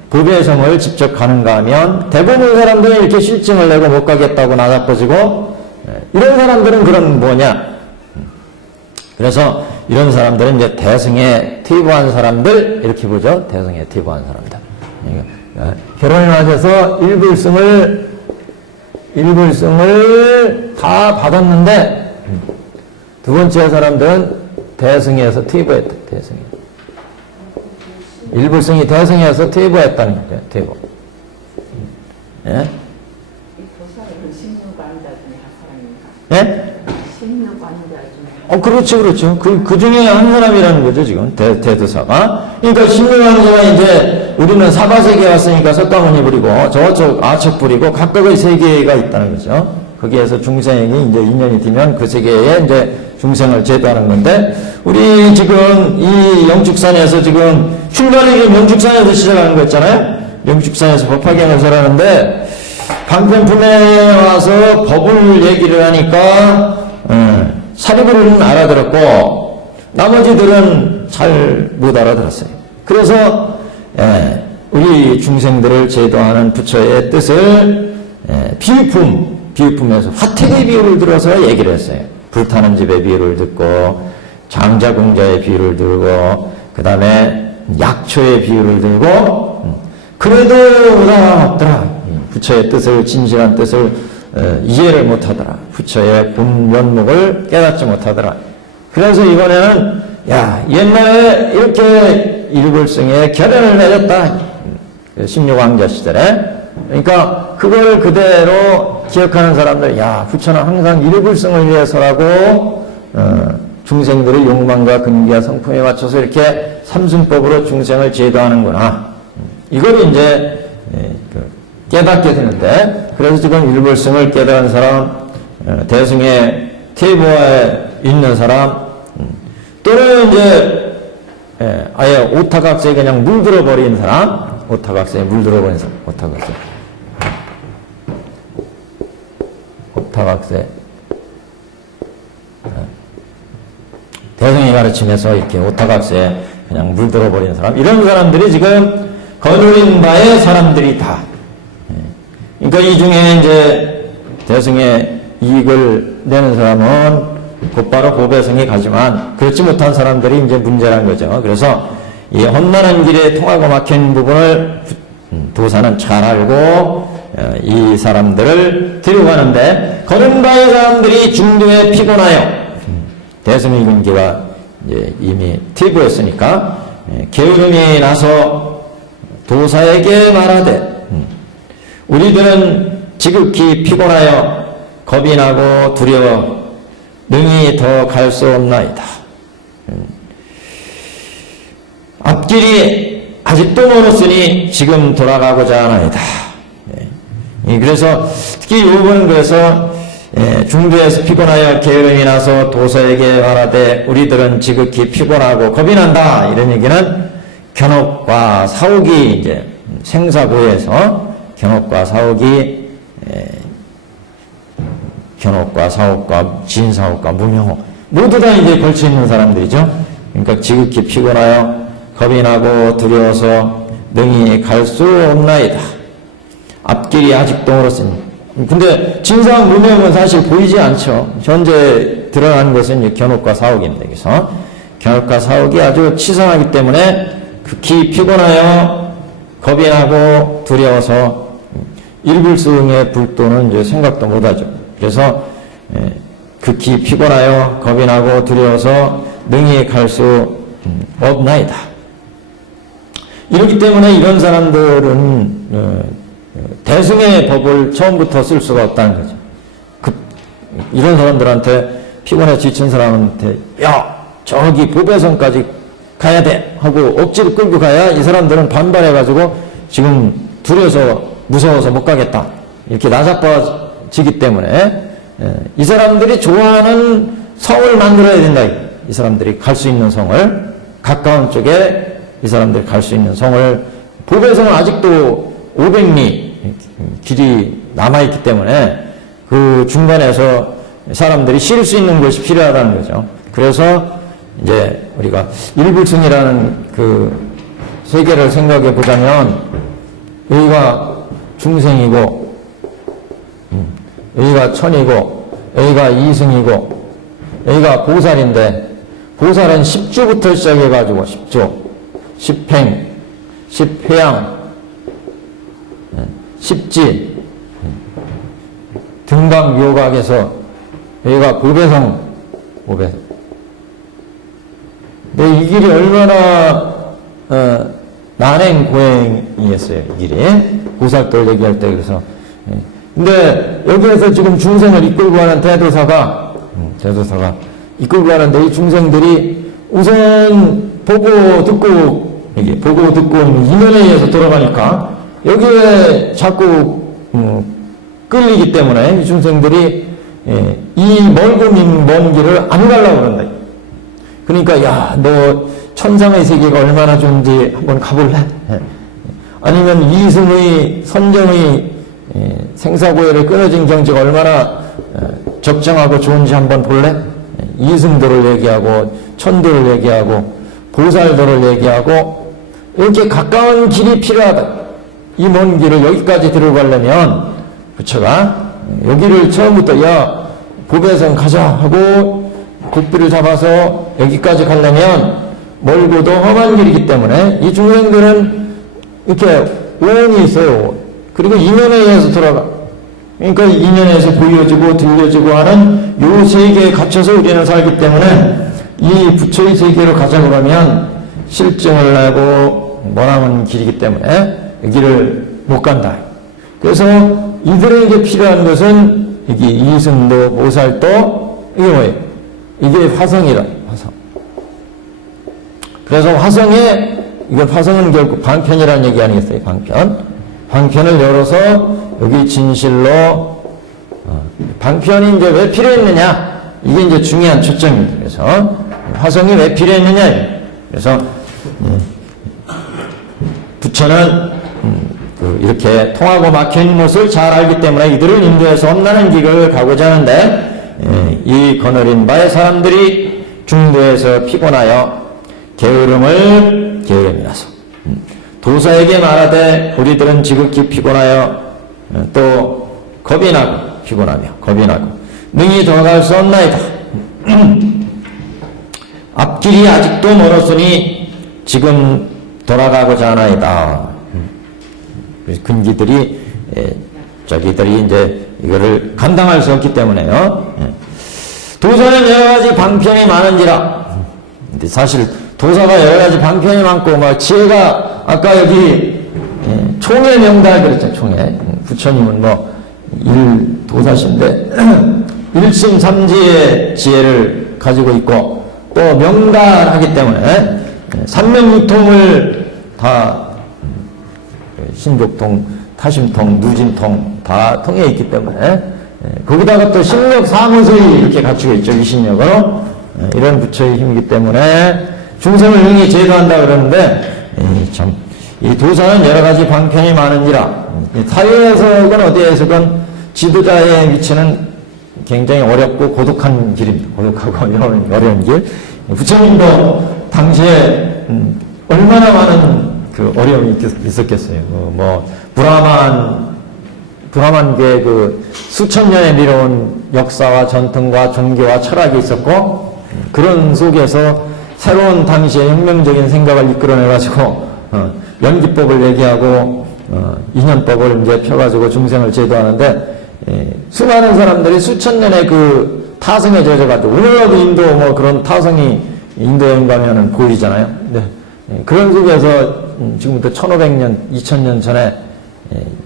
법의 성을 직접 가는가 하면 대부분 사람들은 이렇게 실증을 내고 못 가겠다고 나자빠지고 이런 사람들은 그런 뭐냐. 그래서 이런 사람들은 이제 대승에 퇴보한 사람들 이렇게 보죠. 대승에 퇴보한 사람들. 결혼을 하셔서 일불승을 다 받았는데 두 번째 사람들은 대승에서 퇴보했다. 대승이. 일불승이 대승에서 퇴보했다는 거예요. 퇴보. 예? 이 보살은 신유관자 중에 한 사람입니다. 예? 신유관자 중에. 그렇죠, 그렇죠. 그 중에 한 사람이라는 거죠, 지금. 대두사가. 그러니까 신유관자가 이제 우리는 사바세계에 왔으니까 석가모니 부리고 저쪽 아척 부리고 각각의 세계가 있다는 거죠. 거기에서 중생이 이제 인연이 되면 그 세계에 이제 중생을 제도하는 건데, 우리 지금 이 영축산에서 지금 출발이 영축산에서 시작하는 거 있잖아요? 영축산에서 법화경을 하는데, 방편품에 와서 법을 얘기를 하니까, 사리부는 알아들었고, 나머지들은 잘 못 알아들었어요. 그래서, 우리 중생들을 제도하는 부처의 뜻을, 비유품에서 화택의 비유를 들어서 얘기를 했어요. 불타는 집의 비유를 듣고, 장자공자의 비유를 들고, 그 다음에 약초의 비유를 들고, 그래도 의사가 없더라. 부처의 뜻을, 진실한 뜻을 이해를 못하더라. 부처의 본 면목을 깨닫지 못하더라. 그래서 이번에는 옛날에 이렇게 일불승에 결연을 내렸다. 16왕자 시절에. 그러니까 그걸 그대로 기억하는 사람들, 부처는 항상 일불승을 위해서라고 중생들의 욕망과 근기와 성품에 맞춰서 이렇게 삼순법으로 중생을 제도하는구나. 이걸 이제 깨닫게 되는데, 그래서 지금 일불승을 깨달은 사람, 대승의 퇴보에 있는 사람, 또는 이제 아예 오타각세에 그냥 물들어 버린 사람, 오타각세에 물들어 버린 사람, 오타각세. 대승이 가르침에서 이렇게 오타각세에 그냥 물들어 버린 사람, 이런 사람들이 지금 거느린 바의 사람들이다. 그러니까 이 중에 이제 대승의 이익을 내는 사람은 곧바로 고배승이 가지만, 그렇지 못한 사람들이 이제 문제란 거죠. 그래서 이 험난한 길에 통하고 막힌 부분을 도사는 잘 알고 이 사람들을 데려가는데, 거는 바의 사람들이 중도에 피곤하여, 대승의 근기가 이제 이미 퇴보했으니까 게으름이 나서 도사에게 말하되, 우리들은 지극히 피곤하여 겁이 나고 두려워 능히 더 갈 수 없나이다. 앞길이 아직도 멀었으니 지금 돌아가고자 하나이다. 그래서 특히 이 부분은 그래서 중도에서 피곤하여 게으름이 나서 도사에게 말하되 우리들은 지극히 피곤하고 겁이 난다. 이런 얘기는 견옥과 사옥이 이제 생사고에서 견옥과 사옥이 견옥과 사옥과 진사옥과 무명옥 모두 다 이제 걸쳐 있는 사람들이죠. 그러니까 지극히 피곤하여 겁이 나고 두려워서 능히 갈 수 없나이다. 앞길이 아직도 멀었으니. 근데 진사옥 무명옥은 사실 보이지 않죠. 현재 드러나는 것은 이제 견옥과 사옥입니다. 그래서 견옥과 사옥이 아주 치성하기 때문에 극히 피곤하여 겁이 나고 두려워서 일불승의 불도는 이제 생각도 못하죠. 그래서 극히 피곤하여 겁이 나고 두려워서 능히 갈 수 없나이다. 이렇기 때문에 이런 사람들은 대승의 법을 처음부터 쓸 수가 없다는 거죠. 이런 사람들한테 피곤해 지친 사람한테 저기 보배성까지 가야 돼 하고 억지로 끌고 가야 이 사람들은 반발해가지고 지금 두려워서 무서워서 못 가겠다 이렇게 나자빠지기 때문에 이 사람들이 좋아하는 성을 만들어야 된다. 이 사람들이 갈 수 있는 성을, 가까운 쪽에 이 사람들이 갈 수 있는 성을, 보배성은 아직도 500리 길이 남아있기 때문에 그 중간에서 사람들이 쉴 수 있는 곳이 필요하다는 거죠. 그래서 이제 우리가 일불승이라는 그 세계를 생각해 보자면 여기가 중생이고 여기가 천이고 여기가 이승이고 여기가 보살인데 보살은 10주부터 시작해가지고 10주, 10행, 10회양, 10지, 등강 묘각에서 여기가 보배성, 근데 이 길이 얼마나 난행 고행이었어요. 이 길이 보살도를 얘기할 때. 그래서 근데 여기에서 지금 중생을 이끌고 가는 대도사가 이끌고 가는데 이 중생들이 우선 보고 듣고 인연에 의해서 돌아가니까 여기에 자꾸 끌리기 때문에 이 중생들이 이 멀고 먼 길을 안 가려고 그런다. 그러니까 야, 너 천상의 세계가 얼마나 좋은지 한번 가볼래? 아니면 이승의 선정의 생사고해를 끊어진 경지가 얼마나 적정하고 좋은지 한번 볼래? 이승도를 얘기하고 천도를 얘기하고 보살도를 얘기하고 이렇게 가까운 길이 필요하다. 이 먼 길을 여기까지 들어가려면 부처가 여기를 처음부터 야 고배성 가자 하고 국비를 잡아서 여기까지 가려면 멀고도 험한 길이기 때문에 이 중생들은 이렇게 오온이 있어요. 그리고 인연에 의해서 돌아가. 그러니까 인연에서 보여지고 들려지고 하는 요 세계에 갇혀서 우리는 살기 때문에 이 부처의 세계로 가자 그러면 실증을 내고 머나먼 길이기 때문에 여기를 못 간다. 그래서 이들에게 필요한 것은 이게 이승도, 보살도 이게 뭐예요? 이게 화성이라 화성. 그래서 화성은 결국 방편이라는 얘기 아니겠어요? 방편을 열어서 여기 진실로 방편이 이제 왜 필요했느냐? 이게 이제 중요한 초점입니다. 그래서 화성이 왜 필요했느냐? 그래서 부처는 이렇게 통하고 막혀있는 것을 잘 알기 때문에 이들을 인도해서 험난한 길을 가고자 하는데 이 거느린 바의 사람들이 중도에서 피곤하여 게으름이 나서 도사에게 말하되 우리들은 지극히 피곤하여 또 겁이 나고 능히 돌아갈 수 없나이다. 앞길이 아직도 멀었으니 지금 돌아가고자 하나이다. 근기들이 저기들이 이제 이거를 감당할 수 없기 때문에요. 도사는 여러 가지 방편이 많은지라. 근데 사실 도사가 여러 가지 방편이 많고 막 지혜가 아까 여기 총회 명달 그랬죠. 총회. 부처님은 뭐 일도사신데 일심삼지의 지혜를 가지고 있고 또 명달하기 때문에 삼명유통을 다 신족통, 타심통, 누진통 다 통해 있기 때문에 거기다가 또 신력 사무소이 이렇게 갖추고 있죠. 이신력으로 이런 부처의 힘이기 때문에 중생을 능히 제도한다 그러는데 참 이 도사는 여러 가지 방편이 많은지라 사회에서건 어디에서건 지도자의 위치는 굉장히 어렵고 고독한 길입니다. 고독하고 어려운 길. 부처님도 당시에 얼마나 많은 그 어려움이 있었겠어요. 뭐 브라만계의 그 수천 년에 미뤄온 역사와 전통과 종교와 철학이 있었고 그런 속에서 새로운 당시의 혁명적인 생각을 이끌어내가지고 연기법을 얘기하고 인연법을 이제 펴가지고 중생을 제도하는데 수많은 사람들이 수천 년의 그 타성에 젖어가지고 오늘날도 인도 뭐 그런 타성이 인도 여행 가면은 보이잖아요. 네. 그런 속에서 지금부터 1500년, 2000년 전에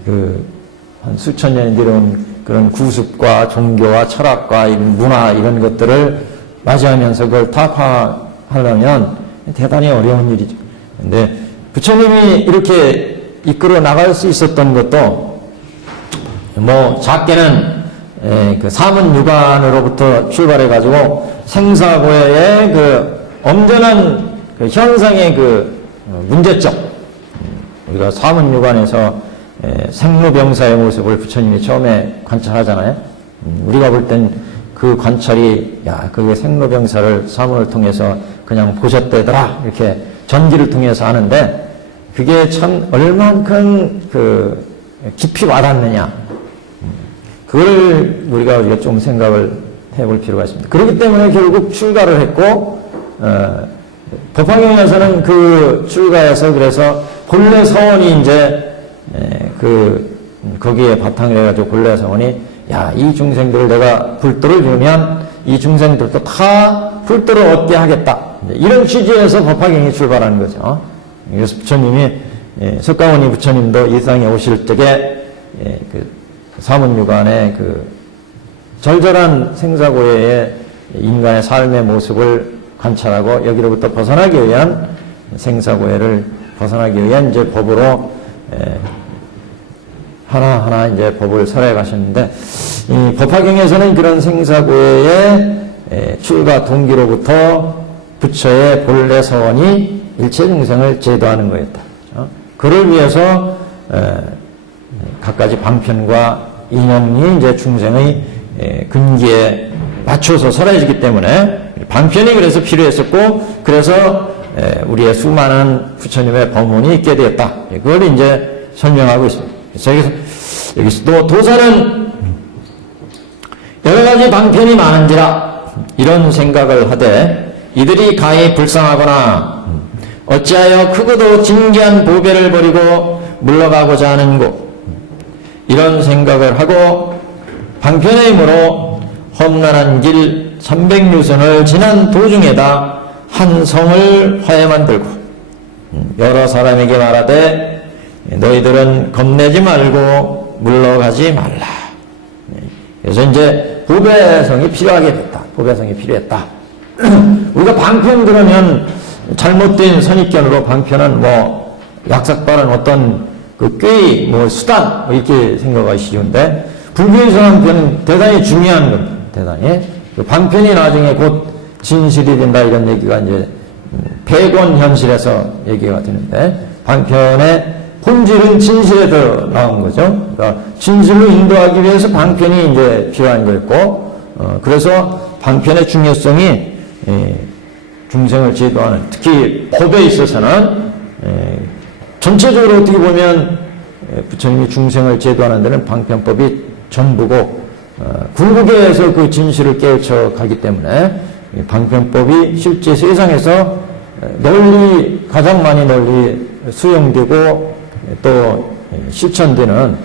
한 수천 년이 내려온 그런 구습과 종교와 철학과 이런 문화 이런 것들을 맞이하면서 그걸 타파하려면 대단히 어려운 일이죠. 근데 부처님이 이렇게 이끌어 나갈 수 있었던 것도 뭐 작게는 그 사문유관으로부터 출발해가지고 생사고해의 그 엄전한 그 현상의 그 문제점 우리가 사문유관에서 생로병사의 모습을 부처님이 처음에 관찰하잖아요. 우리가 볼 땐 그 관찰이 그게 생로병사를 사문을 통해서 그냥 보셨대더라 이렇게 전기를 통해서 하는데 그게 참 얼만큼 그 깊이 와닿느냐 그걸 우리가 좀 생각을 해볼 필요가 있습니다. 그렇기 때문에 결국 출가를 했고 법화경에서는 그 출가해서 그래서 본래 서원이 이제 거기에 바탕을 해가지고 본래 서원이 이 중생들을 내가 불도를 주면 이 중생들도 다 불도를 얻게 하겠다. 이런 취지에서 법화경이 출발하는 거죠. 그래서 부처님이 석가모니 부처님도 이 땅에 오실 적에 그 사문유관의 그 절절한 생사고해의 인간의 삶의 모습을 관찰하고 여기로부터 벗어나기 위한 생사고해를 벗어나기 위한 이제 법으로 하나하나 이제 법을 설해 가셨는데, 이 법화경에서는 그런 생사고해의 출가 동기로부터 부처의 본래 서원이 일체 중생을 제도하는 거였다. 그를 위해서 갖가지 방편과 인연이 이제 중생의 근기에 맞춰서 설해지기 때문에 방편이 그래서 필요했었고, 그래서 우리의 수많은 부처님의 법문이 있게 되었다. 그걸 이제 설명하고 있습니다. 그래서 여기서 또 도사는 여러 가지 방편이 많은지라 이런 생각을 하되 이들이 가히 불쌍하거나 어찌하여 크고도 진귀한 보배를 버리고 물러가고자 하는고, 이런 생각을 하고 방편의 힘으로 험난한 길 300유선을 지난 도중에다 한 성을 화해 만들고 여러 사람에게 말하되 너희들은 겁내지 말고 물러가지 말라. 그래서 이제 보배성이 필요하게 됐다. 보배성이 필요했다. 우리가 방편 그러면 잘못된 선입견으로 방편은 뭐 약삭빠른 어떤 그 꾀의 뭐 수단 뭐 이렇게 생각하기 쉬운데, 불교에서 방편은 대단히 중요한 겁니다. 대단히 그 방편이 나중에 곧 진실이 된다 이런 얘기가 이제 백원 현실에서 얘기가 되는데, 방편의 본질은 진실에서 나온 거죠. 그러니까 진실로 인도하기 위해서 방편이 이제 필요한 거였고, 그래서 방편의 중요성이 중생을 제도하는, 특히 법에 있어서는 전체적으로 어떻게 보면 부처님이 중생을 제도하는 데는 방편법이 전부고, 궁극에서 그 진실을 깨우쳐 가기 때문에 방편법이 실제 세상에서 널리, 가장 많이 널리 수용되고 또 실천되는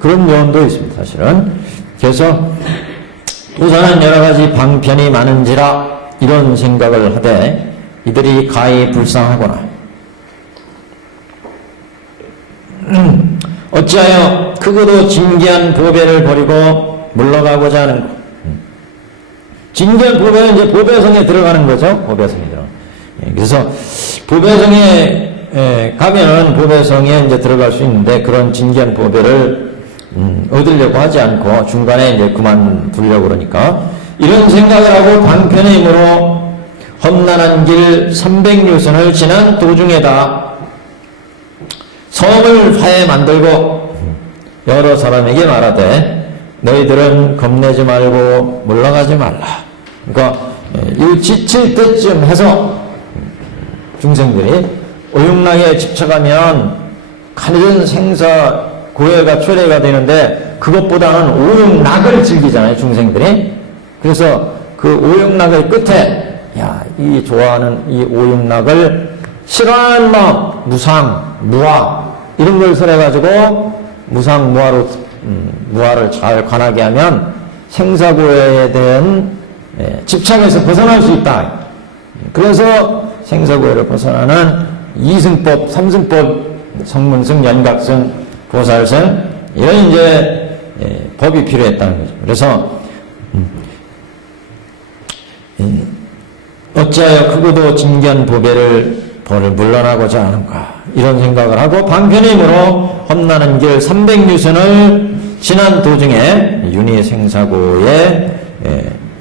그런 면도 있습니다, 사실은. 그래서 우선은 여러 가지 방편이 많은지라 이런 생각을 하되 이들이 가히 불쌍하거나 어찌하여 크고도 진귀한 보배를 버리고 물러가고자 하는 것. 진귀한 보배는 이제 보배성에 들어가는 거죠. 보배성에 들어. 그래서 보배성에 가면은 보배성에 이제 들어갈 수 있는데, 그런 진귀한 보배를 얻으려고 하지 않고 중간에 이제 그만두려고 그러니까 이런 생각을 하고 방편의 힘으로 험난한 길 300유선을 지난 도중에다 성을 화해 만들고 여러 사람에게 말하되 너희들은 겁내지 말고 물러가지 말라. 그러니까 이 지칠 때쯤 해서 중생들이 오용락에 집착하면 가는 생사 고해가 초래가 되는데, 그것보다는 오용락을 즐기잖아요, 중생들이. 그래서 그 오용락의 끝에 이 좋아하는 이 오용락을 싫어하는 마음, 무상, 무아 이런 걸 설해가지고 무상, 무아로 무아를 잘 관하게 하면 생사고해에 대한 집착에서 벗어날 수 있다. 그래서 생사고해를 벗어나는 이승법, 삼승법, 성문승, 연각승, 보살승 이런 이제 법이 필요했다는 거죠. 그래서 어찌하여 크고도 진귀한 보배를 물러나고자 하는가 이런 생각을 하고 방편의 힘으로 험난한 길 300유선을 지난 도중에 윤희생사고의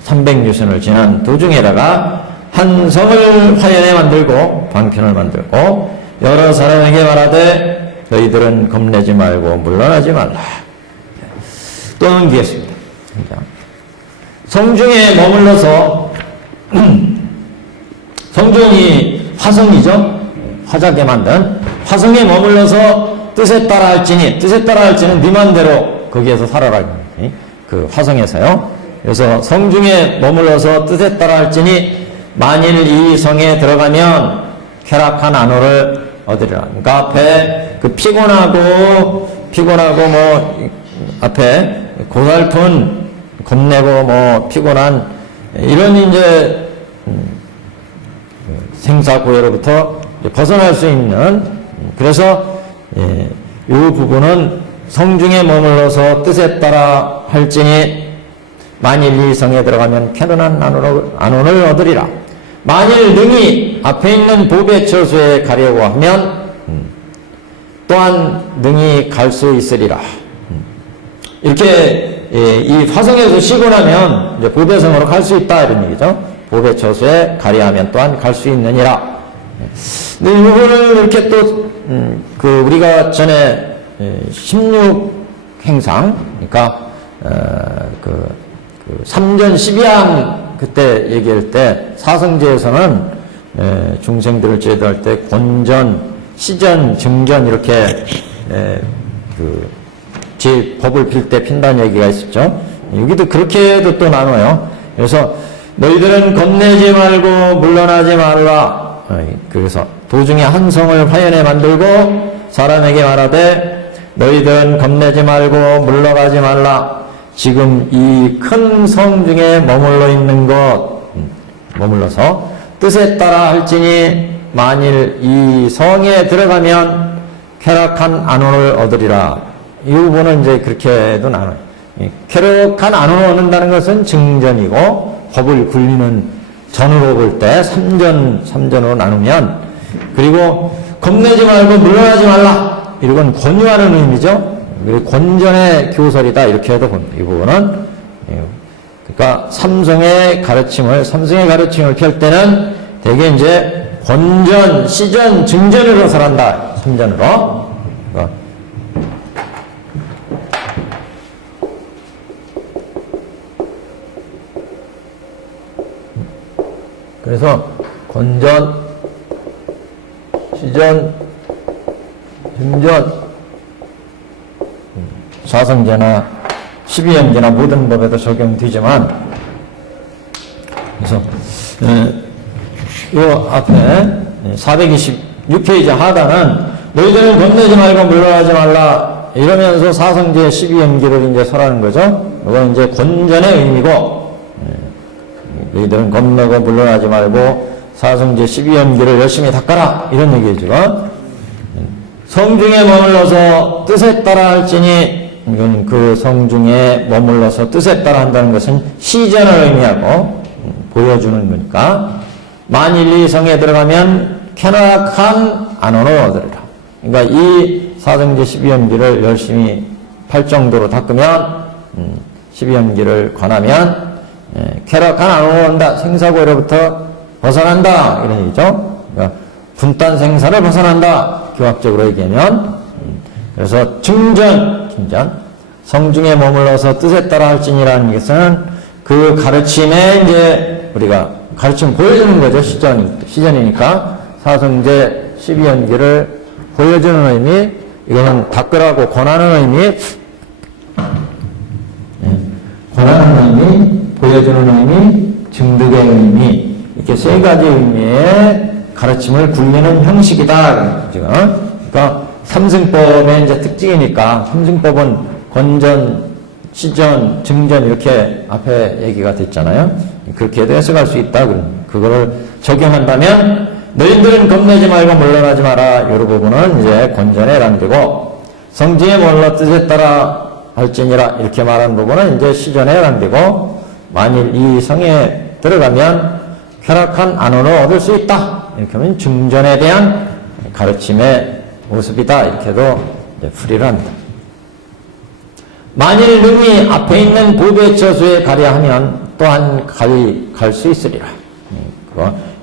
300유선을 지난 도중에다가 한 성을 화연에 만들고 방편을 만들고 여러 사람에게 말하되 너희들은 겁내지 말고 물러나지 말라. 또 넘기겠습니다. 성중에 머물러서 성중이 화성이죠. 화작에 만든 화성에 머물러서 뜻에 따라 할지니, 뜻에 따라 할지는 네 맘대로 거기에서 살아라. 그 화성에서요. 그래서 성중에 머물러서 뜻에 따라 할지니 만일 이 성에 들어가면 쾌락한 안호를 얻으리라. 그러니까 앞에 그 피곤하고 뭐 앞에 고달픈 겁내고 뭐 피곤한 이런 이제 생사고해로부터 벗어날 수 있는, 그래서 이 부분은 성중에 머물러서 뜻에 따라 할지니 만일 이 성에 들어가면 편안한 안온을 얻으리라. 만일 능히 앞에 있는 보배 처소에 가려고 하면 또한 능히 갈 수 있으리라. 이렇게 이 화성에서 쉬고 나면 이제 보배성으로 갈 수 있다 이런 얘기죠. 보배 처소에 가려 하면 또한 갈 수 있느니라. 근데 이거를 이렇게 또 우리가 전에 16행상, 그러니까 그 3전 12항 그때 얘기할 때 사성제에서는 중생들을 제도할 때 권전, 시전, 증전 이렇게 제 법을 필 때 핀다는 얘기가 있었죠. 여기도 그렇게도 또 나눠요. 그래서 너희들은 겁내지 말고 물러나지 말라. 그래서 도중에 한 성을 화연에 만들고 사람에게 말하되 너희들은 겁내지 말고 물러가지 말라. 지금 이 큰 성 중에 머물러 있는 것, 머물러서 뜻에 따라 할지니 만일 이 성에 들어가면 쾌락한 안온을 얻으리라. 이 부분은 이제 그렇게도 나눠요. 쾌락한 안온을 얻는다는 것은 증전이고, 법을 굴리는 전으로 볼 때 3전으로 나누면, 그리고 겁내지 말고 물러나지 말라. 이건 권유하는 의미죠. 그리고 권전의 교설이다. 이렇게 해도 봅니다. 이 부분은. 그러니까 삼성의 가르침을 펼 때는 대개 이제 권전, 시전, 증전으로 설한다. 3전으로. 그래서 권전, 시전, 증전, 사성제나 12연제나 모든 법에도 적용되지만, 그래서 요 앞에 426페이지 하단은 너희들은 겁내지 말고 물러나지 말라 이러면서 사성제 12연기를 이제 설하는 거죠. 이건 이제 권전의 의미고, 너희들은 겁내고 물러나지 말고 사성제 12연기를 열심히 닦아라 이런 얘기죠. 성중에 머물러서 뜻에 따라 할지니, 이건 그 성중에 머물러서 뜻에 따라 한다는 것은 시전을 의미하고 보여주는 거니까, 만일 이 성에 들어가면 쾌락한 안온을 얻으리라. 그러니까 이 사성제 12연기를 열심히 팔 정도로 닦으면, 12연기를 관하면 쾌락한 안온을 얻는다. 생사고해로부터 벗어난다 이런 얘기죠. 그러니까 분단 생사를 벗어난다. 교학적으로 얘기하면. 그래서 증전, 성중에 머물러서 뜻에 따라 할지니라는 것은 그 가르침에 이제 우리가 가르침 보여주는 거죠. 시전이니까. 사성제 12연기를 보여주는 의미, 이거는 닦으라고 권하는 의미, 권하는 의미, 보여주는 의미, 증득의 의미, 이렇게 세 가지 의미의 가르침을 굴리는 형식이다. 지금. 그러니까 삼승법의 이제 특징이니까, 삼승법은 권전, 시전, 증전 이렇게 앞에 얘기가 됐잖아요. 그렇게도 해석할 수 있다. 그거를 적용한다면 너희들은 겁내지 말고 물러나지 마라. 이 부분은 이제 권전에 해당되고, 성중에 몰라 뜻에 따라 할지니라 이렇게 말한 부분은 이제 시전에 해당되고, 만일 이 성에 들어가면 쾌락한 안온을 얻을 수 있다. 이렇게 하면 증전에 대한 가르침의 모습이다. 이렇게도 풀이를 합니다. 만일 능히 앞에 있는 보배 처소에 가려 하면 또한 갈 수 있으리라.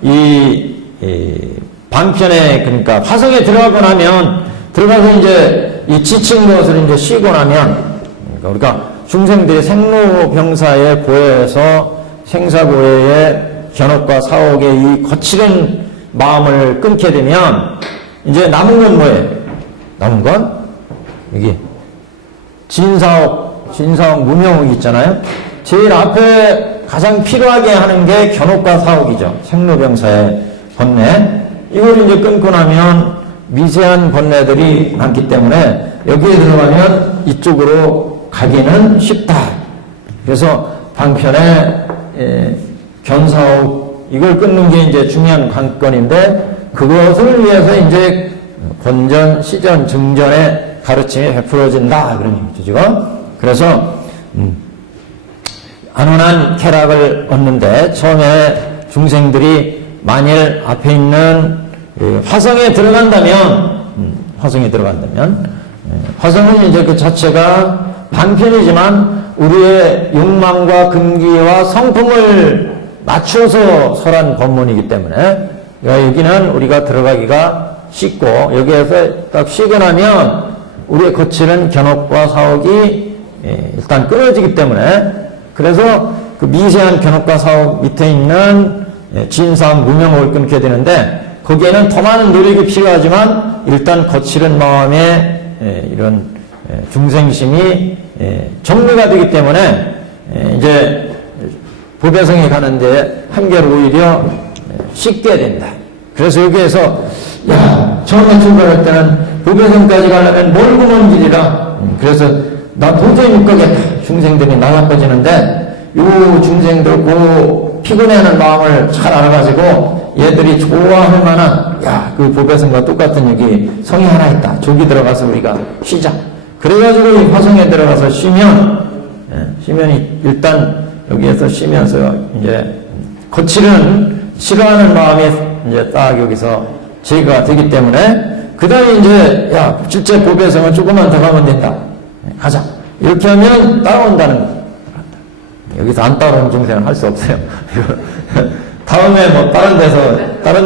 이 반편에, 그러니까 화성에 들어가고 나면, 들어가서 이제 이 지친 것을 이제 쉬고 나면, 그러니까 중생들이 생로병사에 고해에서 생사고해의 견업과 사옥의 이 거칠은 마음을 끊게 되면 이제 남은 건 뭐예요? 남은 건 여기 진사옥 무명옥 있잖아요. 제일 앞에 가장 필요하게 하는 게 견업과 사옥이죠. 생로병사의 번뇌. 이걸 이제 끊고 나면 미세한 번뇌들이 많기 때문에 여기에 들어가면 이쪽으로 가기는 쉽다. 그래서 방편에 견사옥 이걸 끊는 게 이제 중요한 관건인데, 그것을 위해서 이제 권전, 시전, 증전의 가르침이 베풀어진다. 그런 얘기죠, 지금. 그래서, 안온한 쾌락을 얻는데, 처음에 중생들이 만일 앞에 있는 화성에 들어간다면, 화성은 이제 그 자체가 방편이지만 우리의 욕망과 근기와 성품을 맞춰서 설한 법문이기 때문에, 그러니까 여기는 우리가 들어가기가 쉽고, 여기에서 딱 쉬고 나면 우리의 거칠은 견업과 사옥이 일단 끊어지기 때문에, 그래서 그 미세한 견업과 사옥 밑에 있는 진사함 무명을 끊게 되는데, 거기에는 더 많은 노력이 필요하지만 일단 거칠은 마음에 이런 중생심이 정리가 되기 때문에 이제 보배성에 가는데 한결 오히려 쉽게 된다. 그래서 여기에서 처음에 출발할 때는 보배성까지 가려면 멀고 먼 길이라, 그래서 나 도저히 못 가겠다. 중생들이 나가빠지는데 요 중생들 그 피곤해하는 마음을 잘 알아가지고 얘들이 좋아할 만한, 그 보배성과 똑같은 여기 성이 하나 있다. 저기 들어가서 우리가 쉬자. 그래가지고 이 화성에 들어가서 쉬면 일단 여기에서 쉬면서 이제 거칠은 싫어하는 마음이 이제 딱 여기서 제거가 되기 때문에, 그 다음에 이제, 실제 보배성은 조금만 더 가면 된다. 가자. 이렇게 하면 따라온다는 거. 여기서 안 따라오는 중생은 할 수 없어요. 다음에 뭐 다른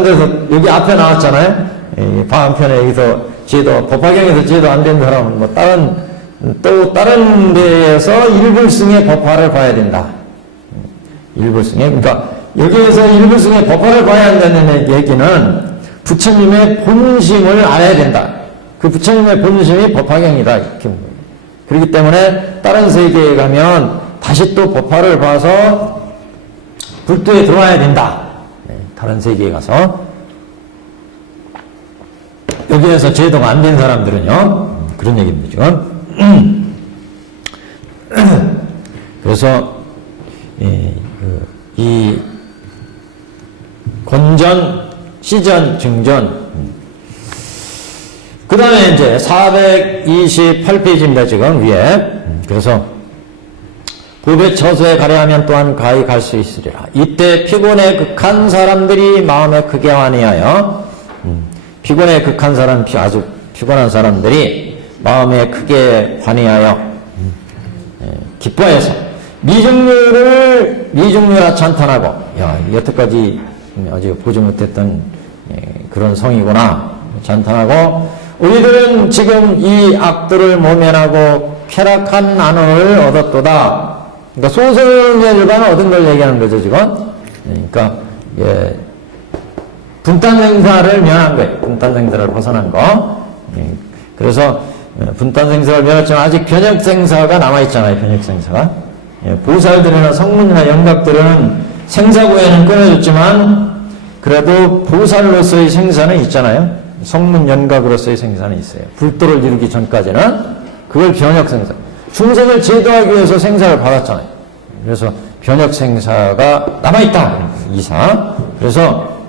데서 여기 앞에 나왔잖아요. 다음편에 여기서 제도, 법화경에서 제도 안 된 사람은 뭐 다른 데에서 일불승의 법화를 봐야 된다. 일불승의, 그러니까 여기에서 일불승의 법화를 봐야 한다는 얘기는 부처님의 본심을 알아야 된다. 그 부처님의 본심이 법화경이다. 이렇게. 그렇기 때문에 다른 세계에 가면 다시 또 법화를 봐서 불도에 들어와야 된다. 다른 세계에 가서. 여기에서 제도가 안 된 사람들은요, 그런 얘기입니다. 그래서 이 권전, 시전, 증전, 그 다음에 이제 428페이지입니다. 지금 위에. 그래서 보배 처소에 가려하면 또한 가히 갈 수 있으리라. 이때 피곤에 극한 사람들이 마음에 크게 환희하여, 피곤에 극한 사람, 아주 피곤한 사람들이 마음에 크게 환희하여 기뻐해서 미중류라 찬탄하고, 여태까지 아직 보지 못했던 그런 성이구나 찬탄하고, 우리들은 지금 이 악들을 모면하고 쾌락한 안원을 얻었도다. 그러니까 소승열반을 얻은 걸 얘기하는 거죠, 지금. 그러니까, 분탄생사를 면한 거예요. 분탄생사를 벗어난 거. 그래서, 분탄생사를 면했지만 아직 변혁생사가 남아있잖아요, 변혁생사가. 보살들이나 성문이나 영각들은 생사고에는 끊어졌지만, 그래도 보살로서의 생사는 있잖아요. 성문 연각으로서의 생사는 있어요. 불도를 이루기 전까지는. 그걸 변혁생사. 중생을 제도하기 위해서 생사를 받았잖아요. 그래서 변혁생사가 남아있다. 이상. 그래서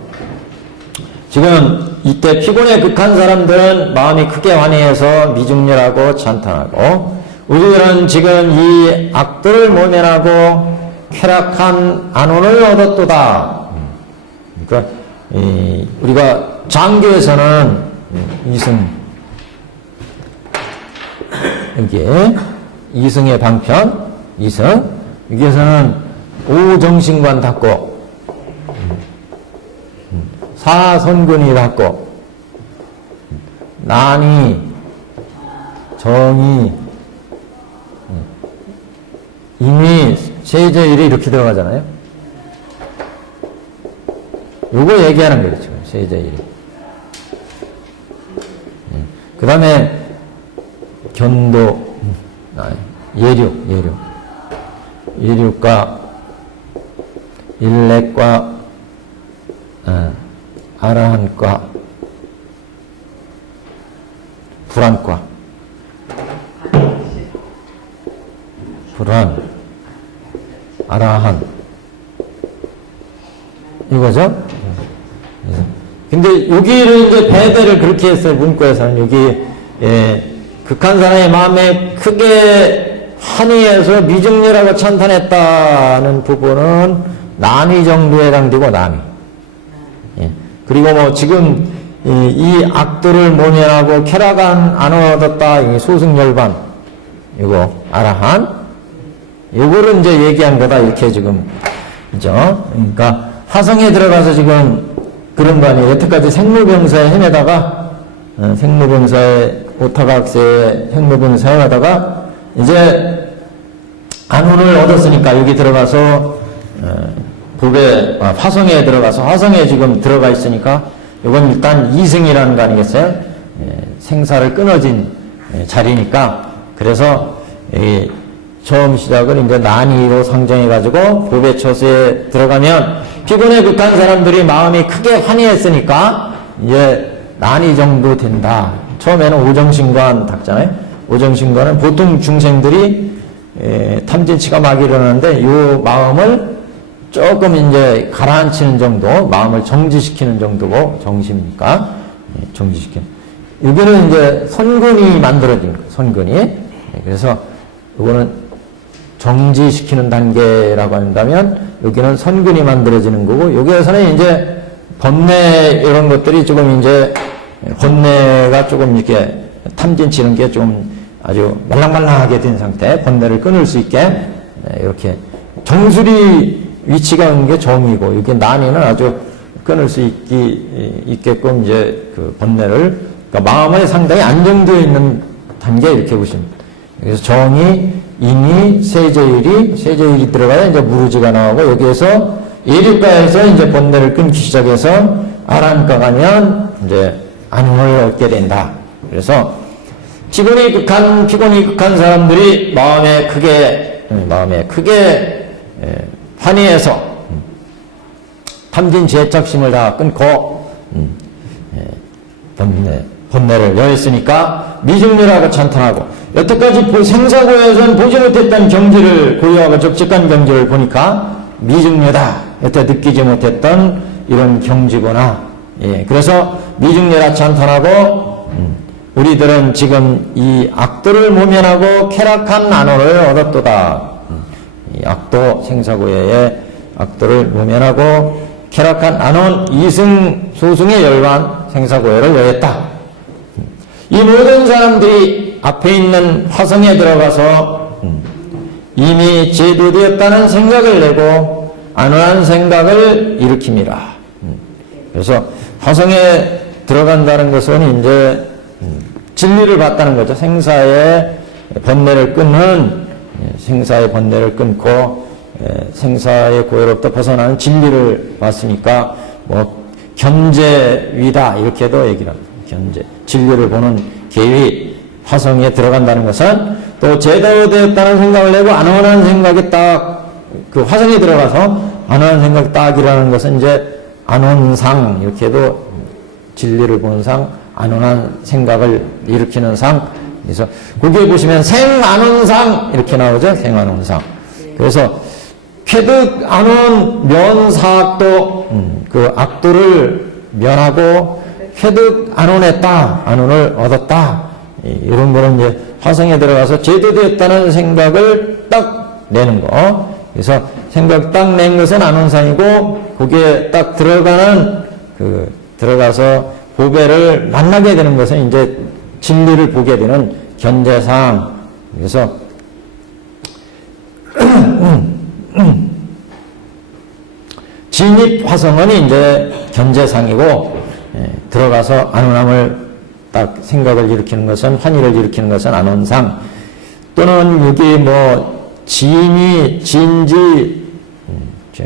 지금 이때 피곤에 극한 사람들은 마음이 크게 환희해서 미중렬하고 찬탄하고, 우리들은 지금 이 악들을 모면하고 쾌락한 안온을 얻었도다. 그러니까 우리가 장교에서는 이승, 여기에 이승의 방편, 이승, 여기에서는 오정신관 닫고, 사선근이 닫고, 난이, 정이, 이미 세제일이 이렇게 들어가잖아요. 요거 얘기하는 거죠, 지금, 세제일이. 그 다음에, 견도, 예륙과, 일렉과, 아라한과, 불안과, 불안, 아라한, 이거죠. 근데 여기를 이제 배대를 그렇게 했어요. 문구에서는 여기 극한 사람의 마음에 크게 환희해서 미증리라고 찬탄했다는 부분은 난위 정도에 해당되고 난위. 그리고 뭐 지금 이 악도를 모면하고 쾌락한 안 얻었다. 이 소승열반 이거 아라한 이거를 이제 얘기한 거다 이렇게 지금 그죠? 그러니까 화성에 들어가서 지금 그런 거 아니에요. 여태까지 생로병사에 헤매다가 생로병사에 오타각세에 생로병사에 하다가 이제 안운을 얻었으니까 여기 들어가서 화성에 들어가서 화성에 지금 들어가 있으니까 이건 일단 이승이라는 거 아니겠어요? 생사를 끊어진 자리니까 그래서 처음 시작을 이제 난이로 상정해가지고 법의 처소에 들어가면 피곤에 극한 사람들이 마음이 크게 환희했으니까 이제 난이 정도 된다. 처음에는 오정신관 닦잖아요. 오정신관은 보통 중생들이 탐진치가 막 일어나는데 이 마음을 조금 이제 가라앉히는 정도, 마음을 정지시키는 정도고 정심이니까 정지시키는. 여기는 이제 선근이 만들어진 거예요. 선근이. 그래서 이거는 정지시키는 단계라고 한다면 여기는 선근이 만들어지는 거고 여기에서는 이제 번뇌 이런 것들이 조금 이제 번뇌가 조금 이렇게 탐진치는 게 좀 아주 말랑말랑하게 된 상태, 번뇌를 끊을 수 있게 이렇게 정수리 위치가 있는 게 정이고 이게 난이는 아주 끊을 수 있게끔 이제 그 번뇌를 그러니까 마음에 상당히 안정되어 있는 단계 이렇게 보시면 됩니다. 그래서 정이 인이 세제일이 들어가야 이제 무르지가 나오고 여기에서 예류가에서 이제 번뇌를 끊기 시작해서 아란가 가면 이제 안운을 얻게 된다. 그래서 피곤이 극한 사람들이 마음에 크게 환희해서 탐진 죄착심을 다 끊고 번뇌를 여했으니까 미증리라고 찬탄하고 여태까지 생사고에서는 보지 못했던 경지를 고요하고 적적한 경지를 보니까 미증리다. 여태 느끼지 못했던 이런 경지구나. 그래서 미증리라 찬탄하고 우리들은 지금 이 악도를 모면하고 쾌락한 안호를 얻었도다. 이 악도 생사고의 악도를 모면하고 쾌락한 안온 이승 소승의 열반 생사고해를 여했다. 이 모든 사람들이 앞에 있는 화성에 들어가서 이미 제도되었다는 생각을 내고 안온한 생각을 일으킵니다. 그래서 화성에 들어간다는 것은 이제 진리를 봤다는 거죠. 생사의 번뇌를 끊고 생사의 고해로부터 벗어나는 진리를 봤으니까 뭐 견제위다 이렇게도 얘기를 합니다. 견제, 진리를 보는 계위, 화성에 들어간다는 것은 또 제대로 되었다는 생각을 내고 안온한 생각이 딱 그 화성에 들어가서 안온한 생각이 딱 일어나는 것은 이제 안온상 이렇게도 진리를 보는 상, 안온한 생각을 일으키는 상. 그래서 거기에 보시면 생안온상 이렇게 나오죠. 생안온상. 그래서 쾌득 안온 면사악도 그 악도를 면하고 쾌득 안온했다. 안온을 얻었다. 이런 거는 이제 화성에 들어가서 제도되었다는 생각을 딱 내는 거. 그래서 생각 딱 낸 것은 안온상이고 거기에 딱 들어가서 보배를 만나게 되는 것은 이제 진리를 보게 되는 견제상. 그래서 진입 화성은 이제 견제상이고 들어가서 안온함을 딱 생각을 일으키는 것은 환희를 일으키는 것은 안온상. 또는 여기 뭐 진이 진지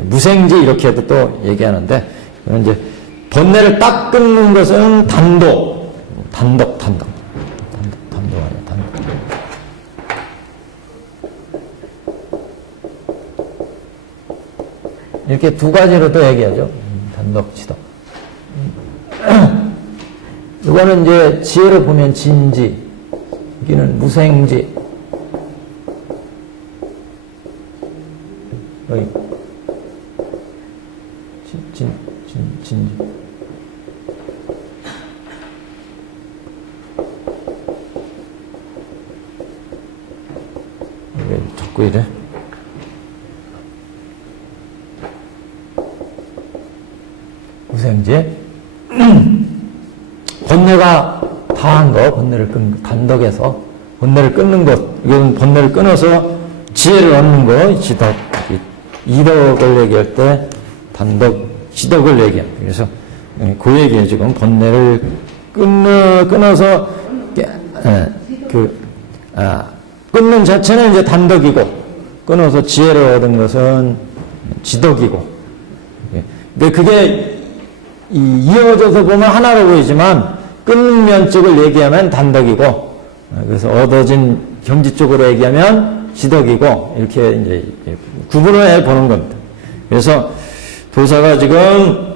무생지 이렇게도 또 얘기하는데 그건 이제 번뇌를 딱 끊는 것은 단독 아니에요. 단독. 이렇게 두 가지로도 얘기하죠. 단독, 지독. 이거는 이제 지혜를 보면 진지, 여기는 무생지. 여기 왜 자꾸 이래? 우생지? 번뇌가 다한 거, 번뇌를 끊는 거, 단덕에서 번뇌를 끊는 것, 이건 번뇌를 끊어서 지혜를 얻는 거, 지덕, 이덕을 얘기할 때 단덕, 지덕을 얘기합니다. 그래서 그 얘기에 지금 번뇌를 끊어서 끊는 자체는 이제 단덕이고 끊어서 지혜를 얻은 것은 지덕이고. 근데 그게 이어져서 보면 하나로 보이지만 끊는 면적을 얘기하면 단덕이고, 그래서 얻어진 경지 쪽으로 얘기하면 지덕이고, 이렇게 이제 구분을 해 보는 겁니다. 그래서 도사가 지금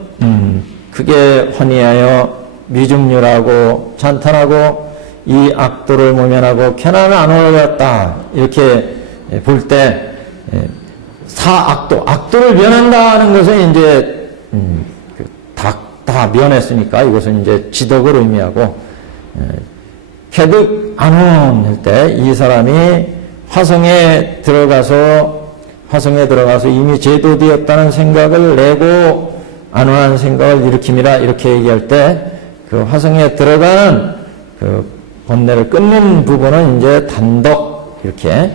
크게 환희하여 미중률하고 찬탄하고 이 악도를 모면하고 쾌남을 안 올렸다, 이렇게 볼 때 악도를 면한다는 것은 이제 다 면했으니까 이것은 이제 지덕을 의미하고, 쾌득 안원 할 때 이 사람이 화성에 들어가서 이미 제도되었다는 생각을 내고 안원한 생각을 일으킴이라, 이렇게 얘기할 때 그 화성에 들어가는 그 번뇌를 끊는 부분은 이제 단덕, 이렇게.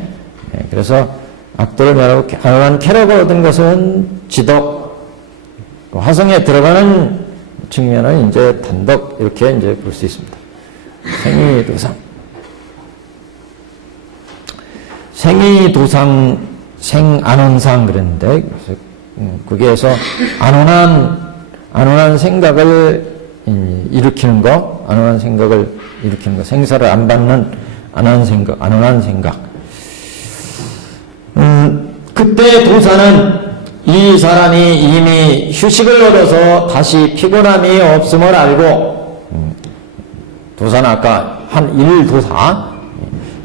그래서 악도를 면하고 안원한 쾌락을 얻은 것은 지덕, 화성에 들어가는 측면은 이제 단덕, 이렇게 이제 볼 수 있습니다. 생이도상. 생이도상, 생안원상 그랬는데, 거기에서 안원한 생각을 일으키는 거, 안원한 생각을 일으키는 거, 생사를 안 받는 안원한 생각. 그때 도사는 이 사람이 이미 휴식을 얻어서 다시 피곤함이 없음을 알고, 도사는 아까 한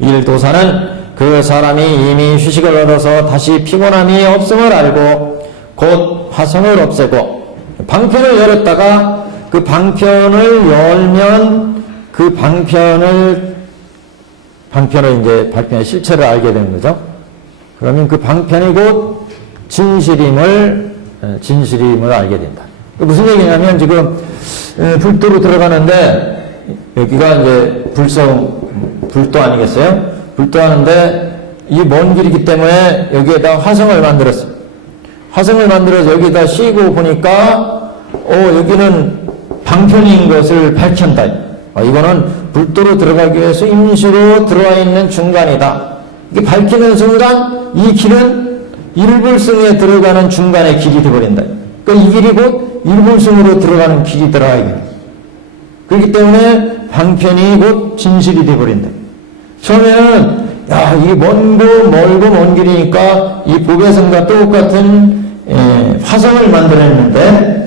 일도사는 그 사람이 이미 휴식을 얻어서 다시 피곤함이 없음을 알고 곧 화성을 없애고 방편을 열었다가 그 방편을 열면 그 방편의 실체를 알게 되는 거죠. 그러면 그 방편이 곧 진실임을 알게 된다. 무슨 얘기냐면 지금 불도로 들어가는데 여기가 이제 불도 아니겠어요? 불도 하는데 이 먼 길이기 때문에 여기에다 화성을 만들었어요. 화성을 만들어서 여기다 씌고 보니까 여기는 방편인 것을 밝힌다. 이거는 불도로 들어가기 위해서 임시로 들어와 있는 중간이다. 이게 밝히는 순간 이 길은 일불승에 들어가는 중간의 길이 되어버린다. 그러니까 이 길이 곧 일불승으로 들어가는 길이더라. 그렇기 때문에 방편이 곧 진실이 되어버린다. 처음에는 이게 멀고 먼 길이니까 이 보배성과 똑같은 화성을 만들었는데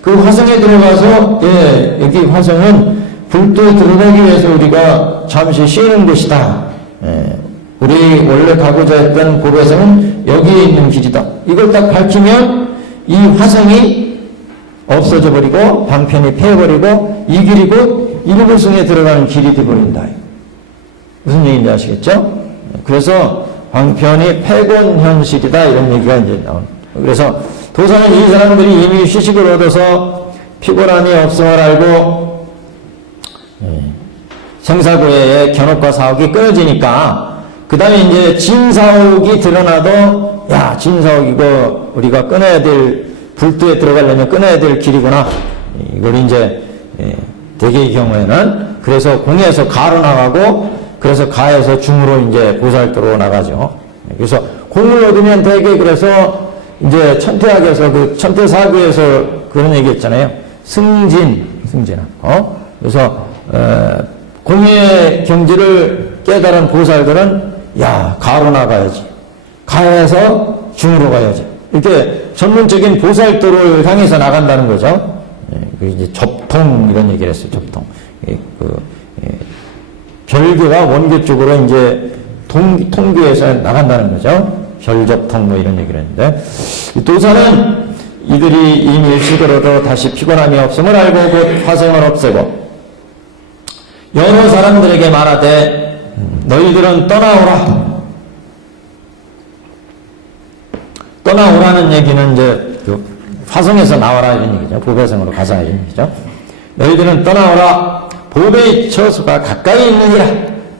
그 화성에 들어가서 여기 화성은 불도에 들어가기 위해서 우리가 잠시 쉬는 곳이다. 우리 원래 가고자 했던 보배성은 여기에 있는 길이다. 이걸 딱 밝히면 이 화성이 없어져 버리고 방편이 패해버리고 이 길이 곧 일불승에 들어가는 길이 되어버린다. 무슨 얘기인지 아시겠죠? 그래서 방편이 패곤 현실이다, 이런 얘기가 이제 나옵니다. 그래서 도사는 이 사람들이 이미 휴식을 얻어서 피곤함이 없음을 알고 생사고해의 견업과 사옥이 끊어지니까 그 다음에 이제 진사옥이 드러나도 진사옥 이거 우리가 끊어야 될, 불도에 들어가려면 끊어야 될 길이구나. 이걸 이제 대개의 경우에는 그래서 공에서 가로 나가고 그래서 가에서 중으로 이제 보살도로 나가죠. 그래서 공을 얻으면 대개 그래서 이제 천태학에서 그 천태사구에서 그런 얘기 했잖아요. 승진한. 그래서 공의 경지를 깨달은 보살들은 가로 나가야지. 가에서 중으로 가야지. 이렇게 전문적인 보살도를 향해서 나간다는 거죠. 그 이제 접통 이런 얘기를 했어요. 접통. 별교가 원교 쪽으로 이제 통교에서 나간다는 거죠. 별접통 이런 얘기를 했는데, 이 도사는 이들이 이 밀식으로도 다시 피곤함이 없음을 알고 곧 화생을 없애고 여러 사람들에게 말하되 너희들은 떠나오라. 떠나오라는 얘기는 이제 화성에서 나와라 이런 얘기죠. 보배성으로 가자 이런 얘기죠. 너희들은 떠나오라. 보배의 처소가 가까이 있느니라.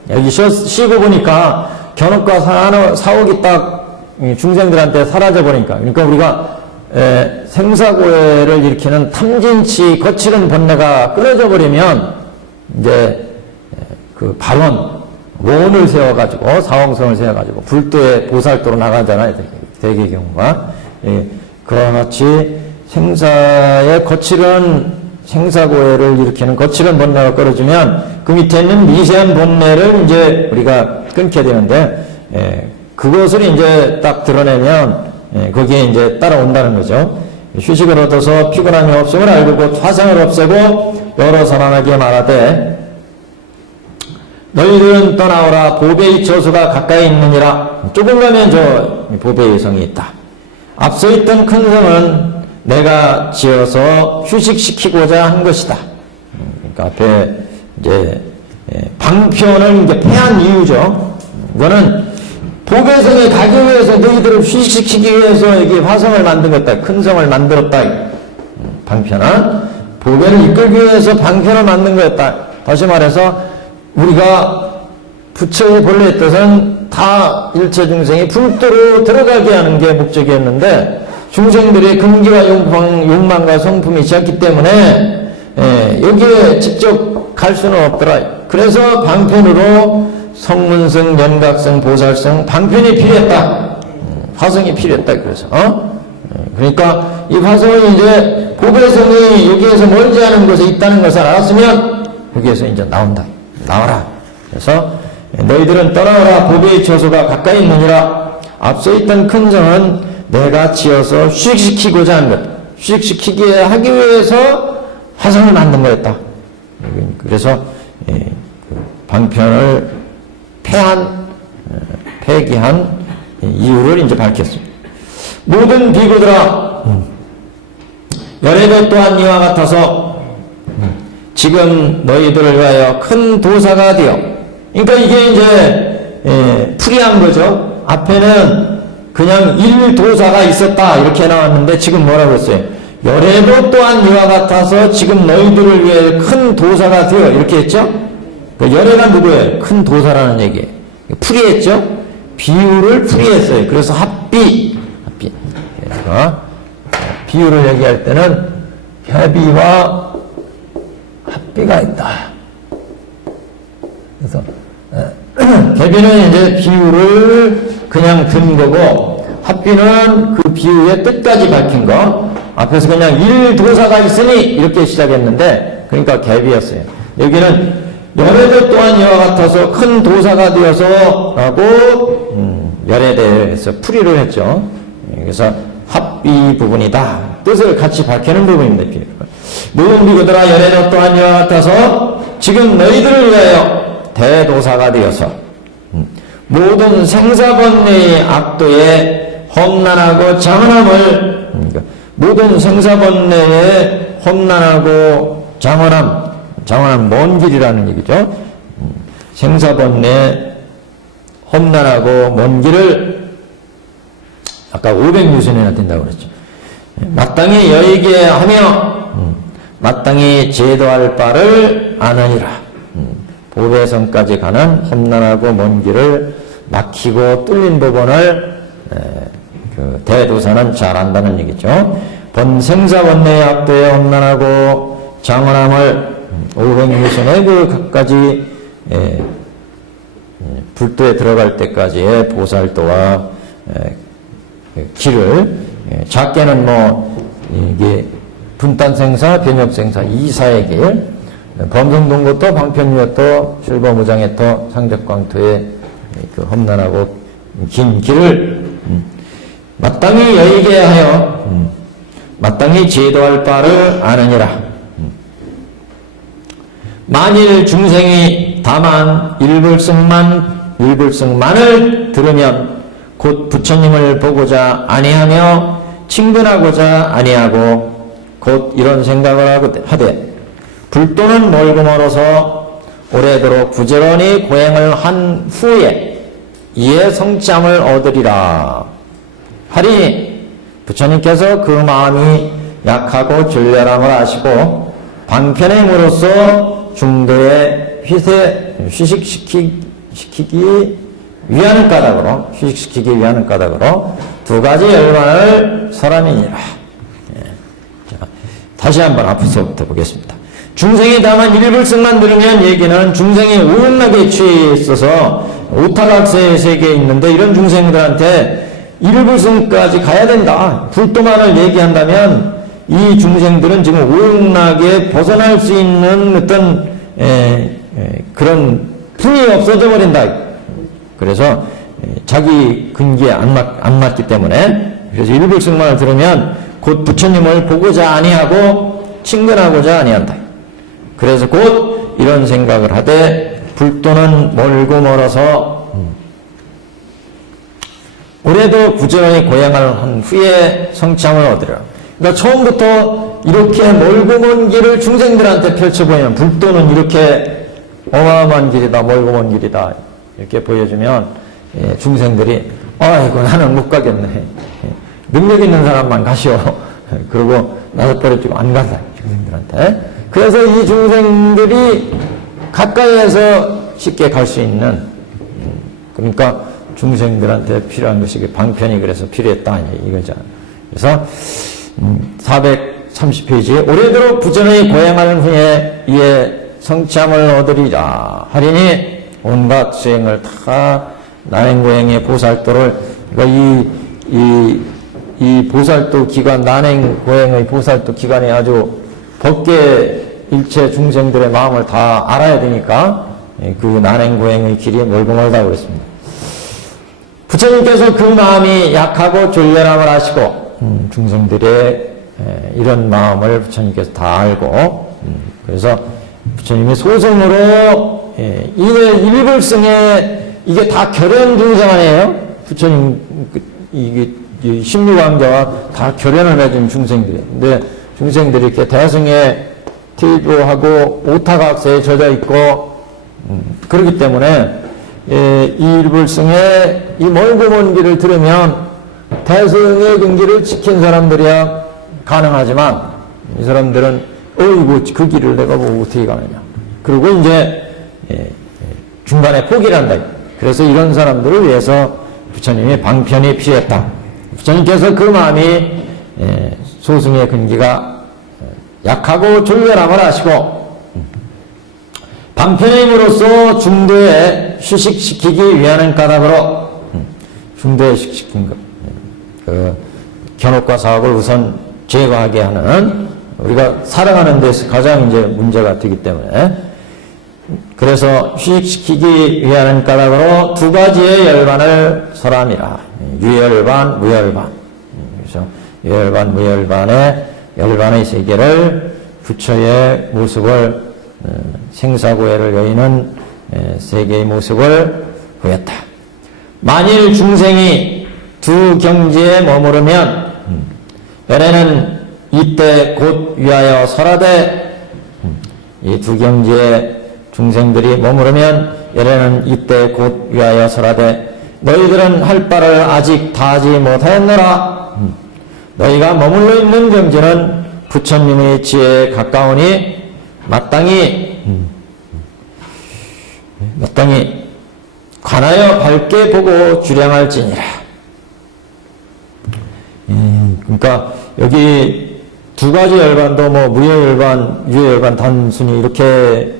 여기 쉬고 보니까 견업과 사옥이 딱 중생들한테 사라져 버리니까. 그러니까 우리가 생사고해를 일으키는 탐진치 거칠은 번뇌가 끊어져 버리면 이제 그 발원 원을 세워가지고 사홍성을 세워가지고 불도에 보살도로 나가잖아요. 대개경과 그와 같이 생사의 거칠은 생사고해를 일으키는 거칠은 번뇌가 끊어지면 그 밑에 있는 미세한 번뇌를 이제 우리가 끊게 되는데 그것을 이제 딱 드러내면 거기에 이제 따라온다는 거죠. 휴식을 얻어서 피곤함이 없음을 알고 곧 화생을 없애고 여러 사람에게 말하되 너희들은 떠나오라. 보배의 처소가 가까이 있느니라. 조금 가면 저 보배의 성이 있다. 앞서 있던 큰 성은 내가 지어서 휴식시키고자 한 것이다. 그러니까 앞에 이제 방편을 이제 폐한 이유죠. 이거는 보배성에 가기 위해서 너희들을 휴식시키기 위해서 여기 화성을 만든 것다. 큰 성을 만들었다. 방편은 보배를 이끌기 위해서 방편을 만든 거였다. 다시 말해서 우리가 부처의 본래의 뜻은 다 일체 중생이 불도로 들어가게 하는 게 목적이었는데 중생들의 근기와 욕망과 성품이 지었기 때문에 여기에 직접 갈 수는 없더라. 그래서 방편으로 성문성, 연각성, 보살성 방편이 필요했다. 화성이 필요했다. 그래서 그러니까 이 화성은 이제 보배성이 여기에서 멀지 않은 곳에 있다는 것을 알았으면 여기에서 이제 나온다. 나와라. 그래서 너희들은 떠나오라. 보배의 처소가 가까이 있느니라. 앞서 있던 큰 성은 내가 지어서 휴식시키고자 한 것. 휴식시키게 하기 위해서 화성을 만든 거였다. 그래서 방편을 폐기한 이유를 이제 밝혔습니다. 모든 비구들아 열애도 또한 이와 같아서 지금 너희들을 위하여 큰 도사가 되어. 그러니까 이게 이제 풀이한 거죠. 앞에는 그냥 일도사가 있었다 이렇게 나왔는데 지금 뭐라고 했어요? 열애도 또한 이와 같아서 지금 너희들을 위해 큰 도사가 되어 이렇게 했죠. 그 열애가 누구예요? 큰 도사라는 얘기예요. 풀이했죠. 비유를 풀이했어요. 그래서 합비. 그래서 비유를 얘기할 때는 협의와 합비가 있다. 그래서 개비는 이제 비유를 그냥 든 거고 합비는 그 비유의 뜻까지 밝힌 거. 앞에서 그냥 일도사가 있으니 이렇게 시작했는데 그러니까 개비였어요. 여기는 열애도 또한 이와 같아서 큰 도사가 되어서 라고 열애에 대해서 풀이를 했죠. 그래서 합비 부분이다. 뜻을 같이 밝히는 부분입니다. 모든 비구들아 열애도 또한 이와 같아서 지금 너희들을 위하여 대도사가 되어서 모든 생사번뇌의 악도에 험난하고 장언함을 모든 생사번뇌의 험난하고 장언함 먼 길이라는 얘기죠. 생사번뇌 험난하고 먼 길을 아까 500유선이나 된다고 그랬죠. 마땅히 여의게 하며 마땅히 제도할 바를 아느니라. 보배성까지 가는 험난하고 먼 길을 막히고 뚫린 부분을 그 대도사는 잘 안다는 얘기죠. 번생사번뇌의 악도에 험난하고 장언함을 500유선의 그 각가지 불도에 들어갈 때까지의 보살도와 길을 작게는 뭐 이게 분단생사, 변협생사 이사의 길, 범성동고토, 방편유토, 출범무장해토, 상적광토의 그 험난하고 긴 길을 마땅히 여의게 하여 마땅히 제도할 바를 아느니라. 만일 중생이 다만 일불승만을 들으면 곧 부처님을 보고자 아니하며 친근하고자 아니하고 곧 이런 생각을 하되 불도는 멀고 멀어서 오래도록 부지런히 고행을 한 후에 이에 성취함을 얻으리라 하리니 부처님께서 그 마음이 약하고 졸렬함을 아시고 방편의 힘으로써 중도에 휴식시키기 위하는 까닭으로 두 가지 열반을 설함이니라. 자, 다시 한번 앞서부터 보겠습니다. 중생이 다만 일불승만 들으면 얘기는 중생이 오용락에 취해 있어서 오타각세의 세계에 있는데 이런 중생들한테 일불승까지 가야 된다. 불도만을 얘기한다면 이 중생들은 지금 오용락에 벗어날 수 있는 어떤 그런 품이 없어져 버린다. 그래서 자기 근기에 안 맞기 때문에 그래서 일불승만을 들으면 곧 부처님을 보고자 아니하고 친근하고자 아니한다. 그래서 곧 이런 생각을 하되 불도는 멀고 멀어서 올해도 부지런히 고행을 한 후에 성취함을 얻으리라. 그러니까 처음부터 이렇게 멀고 먼 길을 중생들한테 펼쳐보이면 불도는 이렇게 어마어마한 길이다, 멀고 먼 길이다 이렇게 보여주면 중생들이 아이고 나는 못 가겠네. 능력 있는 사람만 가시오. 그러고 나도 버려주고 안 간다 중생들한테. 그래서 이 중생들이 가까이에서 쉽게 갈 수 있는 그러니까 중생들한테 필요한 것이 방편이 그래서 필요했다 이거죠. 그래서 430페이지에 오래도록 부지런히 고행하는 후에 이에 성취함을 얻으리라 하리니 온갖 수행을 다 난행고행의 보살도를 그러니까 이 보살도 기간 난행고행의 보살도 기간에 아주 법계 일체 중생들의 마음을 다 알아야 되니까 그 난행고행의 길이 멀고 멀다고 그랬습니다. 부처님께서 그 마음이 약하고 졸렬함을 아시고 중생들의 이런 마음을 부처님께서 다 알고 그래서 부처님이 소승으로 일불승에 이게 다 결연 중생 아니에요? 부처님 이게 16왕자와 다 결연을 맺은 중생들이에요. 근데 중생들이 이렇게 대승에 til조하고 오타각세에 젖어 있고 그렇기 때문에 이 일불승에 이 멀고 먼 길을 들으면 대승의 근기를 지킨 사람들이야 가능하지만 이 사람들은 어이구 그 길을 내가 뭐 어떻게 가느냐. 그리고 이제 중간에 포기를 한다. 그래서 이런 사람들을 위해서 부처님이 방편이 필요했다. 부처님께서 그 마음이 소승의 근기가 약하고 졸렬함을 아시고 방편의 힘으로써 중도에 휴식시키기 위하는 까닭으로 중도에 휴식시킨 것. 그 견옥과 사업을 우선 제거하게 하는 우리가 살아가는 데서 가장 이제 문제가 되기 때문에 그래서 휴식시키기 위하는 까닭으로 두 가지의 열반을 설함이라. 유열반, 무열반. 그래서 유열반, 무열반의 열반의 세계를 부처의 모습을 생사고해를 여의는 세계의 모습을 보였다. 만일 중생이 두 경지에 머무르면 열애는 이때 곧 위하여 설하되 이 두 경지에 중생들이 머무르면 열애는 이때 곧 위하여 설하되 너희들은 할 바를 아직 다 하지 못하였노라. 너희가 머물러 있는 경지는 부처님의 지혜에 가까우니 마땅히 관하여 밝게 보고 주량할지니라. 그러니까 여기 두 가지 열반도 뭐 무여열반, 유여열반 단순히 이렇게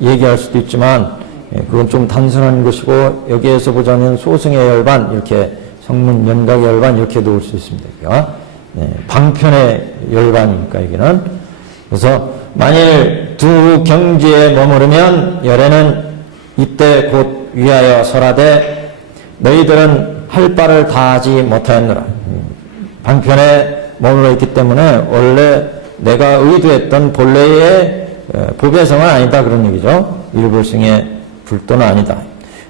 얘기할 수도 있지만 그건 좀 단순한 것이고 여기에서 보자면 소승의 열반 이렇게 성문 연각의 열반 이렇게 놓을 수 있습니다. 그러니까 방편의 열반이니까 여기는. 그래서 만일 두 경지에 머무르면 열애는 이때 곧 위하여 설하되 너희들은 할 바를 다 하지 못하였노라. 방편에 머물러 있기 때문에 원래 내가 의도했던 본래의 보배성은 아니다 그런 얘기죠. 일불승의 불도는 아니다.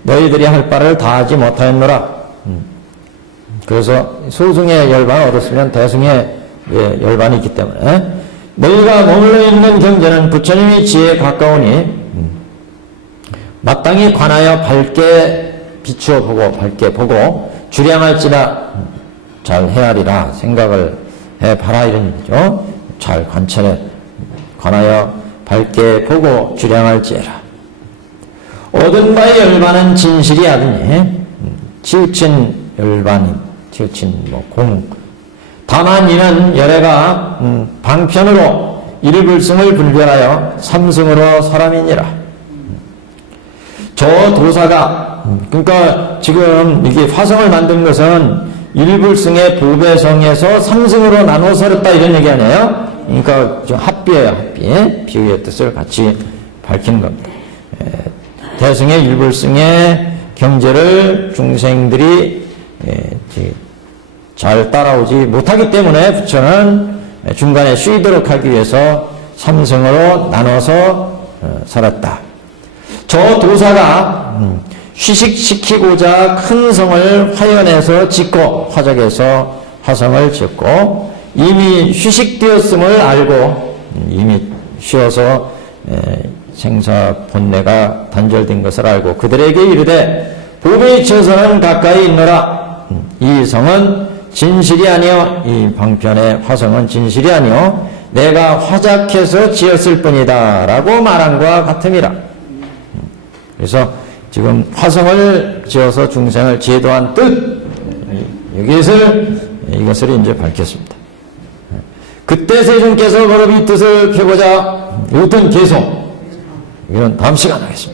너희들이 할 바를 다 하지 못하였노라. 그래서 소승의 열반을 얻었으면 대승의 열반이 있기 때문에 너희가 머물러 있는 경제는 부처님의 지혜에 가까우니 마땅히 관하여 밝게 비추어 보고 밝게 보고 주량할지라 잘 헤아리라 생각을 해봐라 이런 얘기죠. 잘 관찰해 관하여 밝게 보고 주량할지라. 얻은 바의 열반은 진실이 하더니 치우친 열반이 치우친 공. 다만 이는 열애가 방편으로 일불승을 분별하여 삼승으로 사람이니라. 저 도사가 그러니까 지금 이게 화성을 만든 것은 일불승의 보배성에서 삼승으로 나눠 서렸다 이런 얘기 아니에요? 그러니까 좀 합비예요, 합비. 비유의 뜻을 같이 밝히는 겁니다. 대승의 일불승의 경제를 중생들이 잘 따라오지 못하기 때문에 부처는 중간에 쉬도록 하기 위해서 삼승으로 나눠서 살았다. 저 도사가 휴식시키고자 큰 성을 화연에서 짓고 화적에서 화성을 짓고 이미 휴식되었음을 알고 이미 쉬어서 생사 본내가 단절된 것을 알고 그들에게 이르되 보배의 처소는 가까이 있노라. 이 성은 진실이 아니요 이 방편의 화성은 진실이 아니요 내가 화작해서 지었을 뿐이다 라고 말한 것과 같음이라. 그래서 지금 화성을 지어서 중생을 제도한 뜻 이것을 이제 밝혔습니다. 그때 세존께서 거듭 이 뜻을 펴고자 이것은 계속 이건 다음 시간 하겠습니다.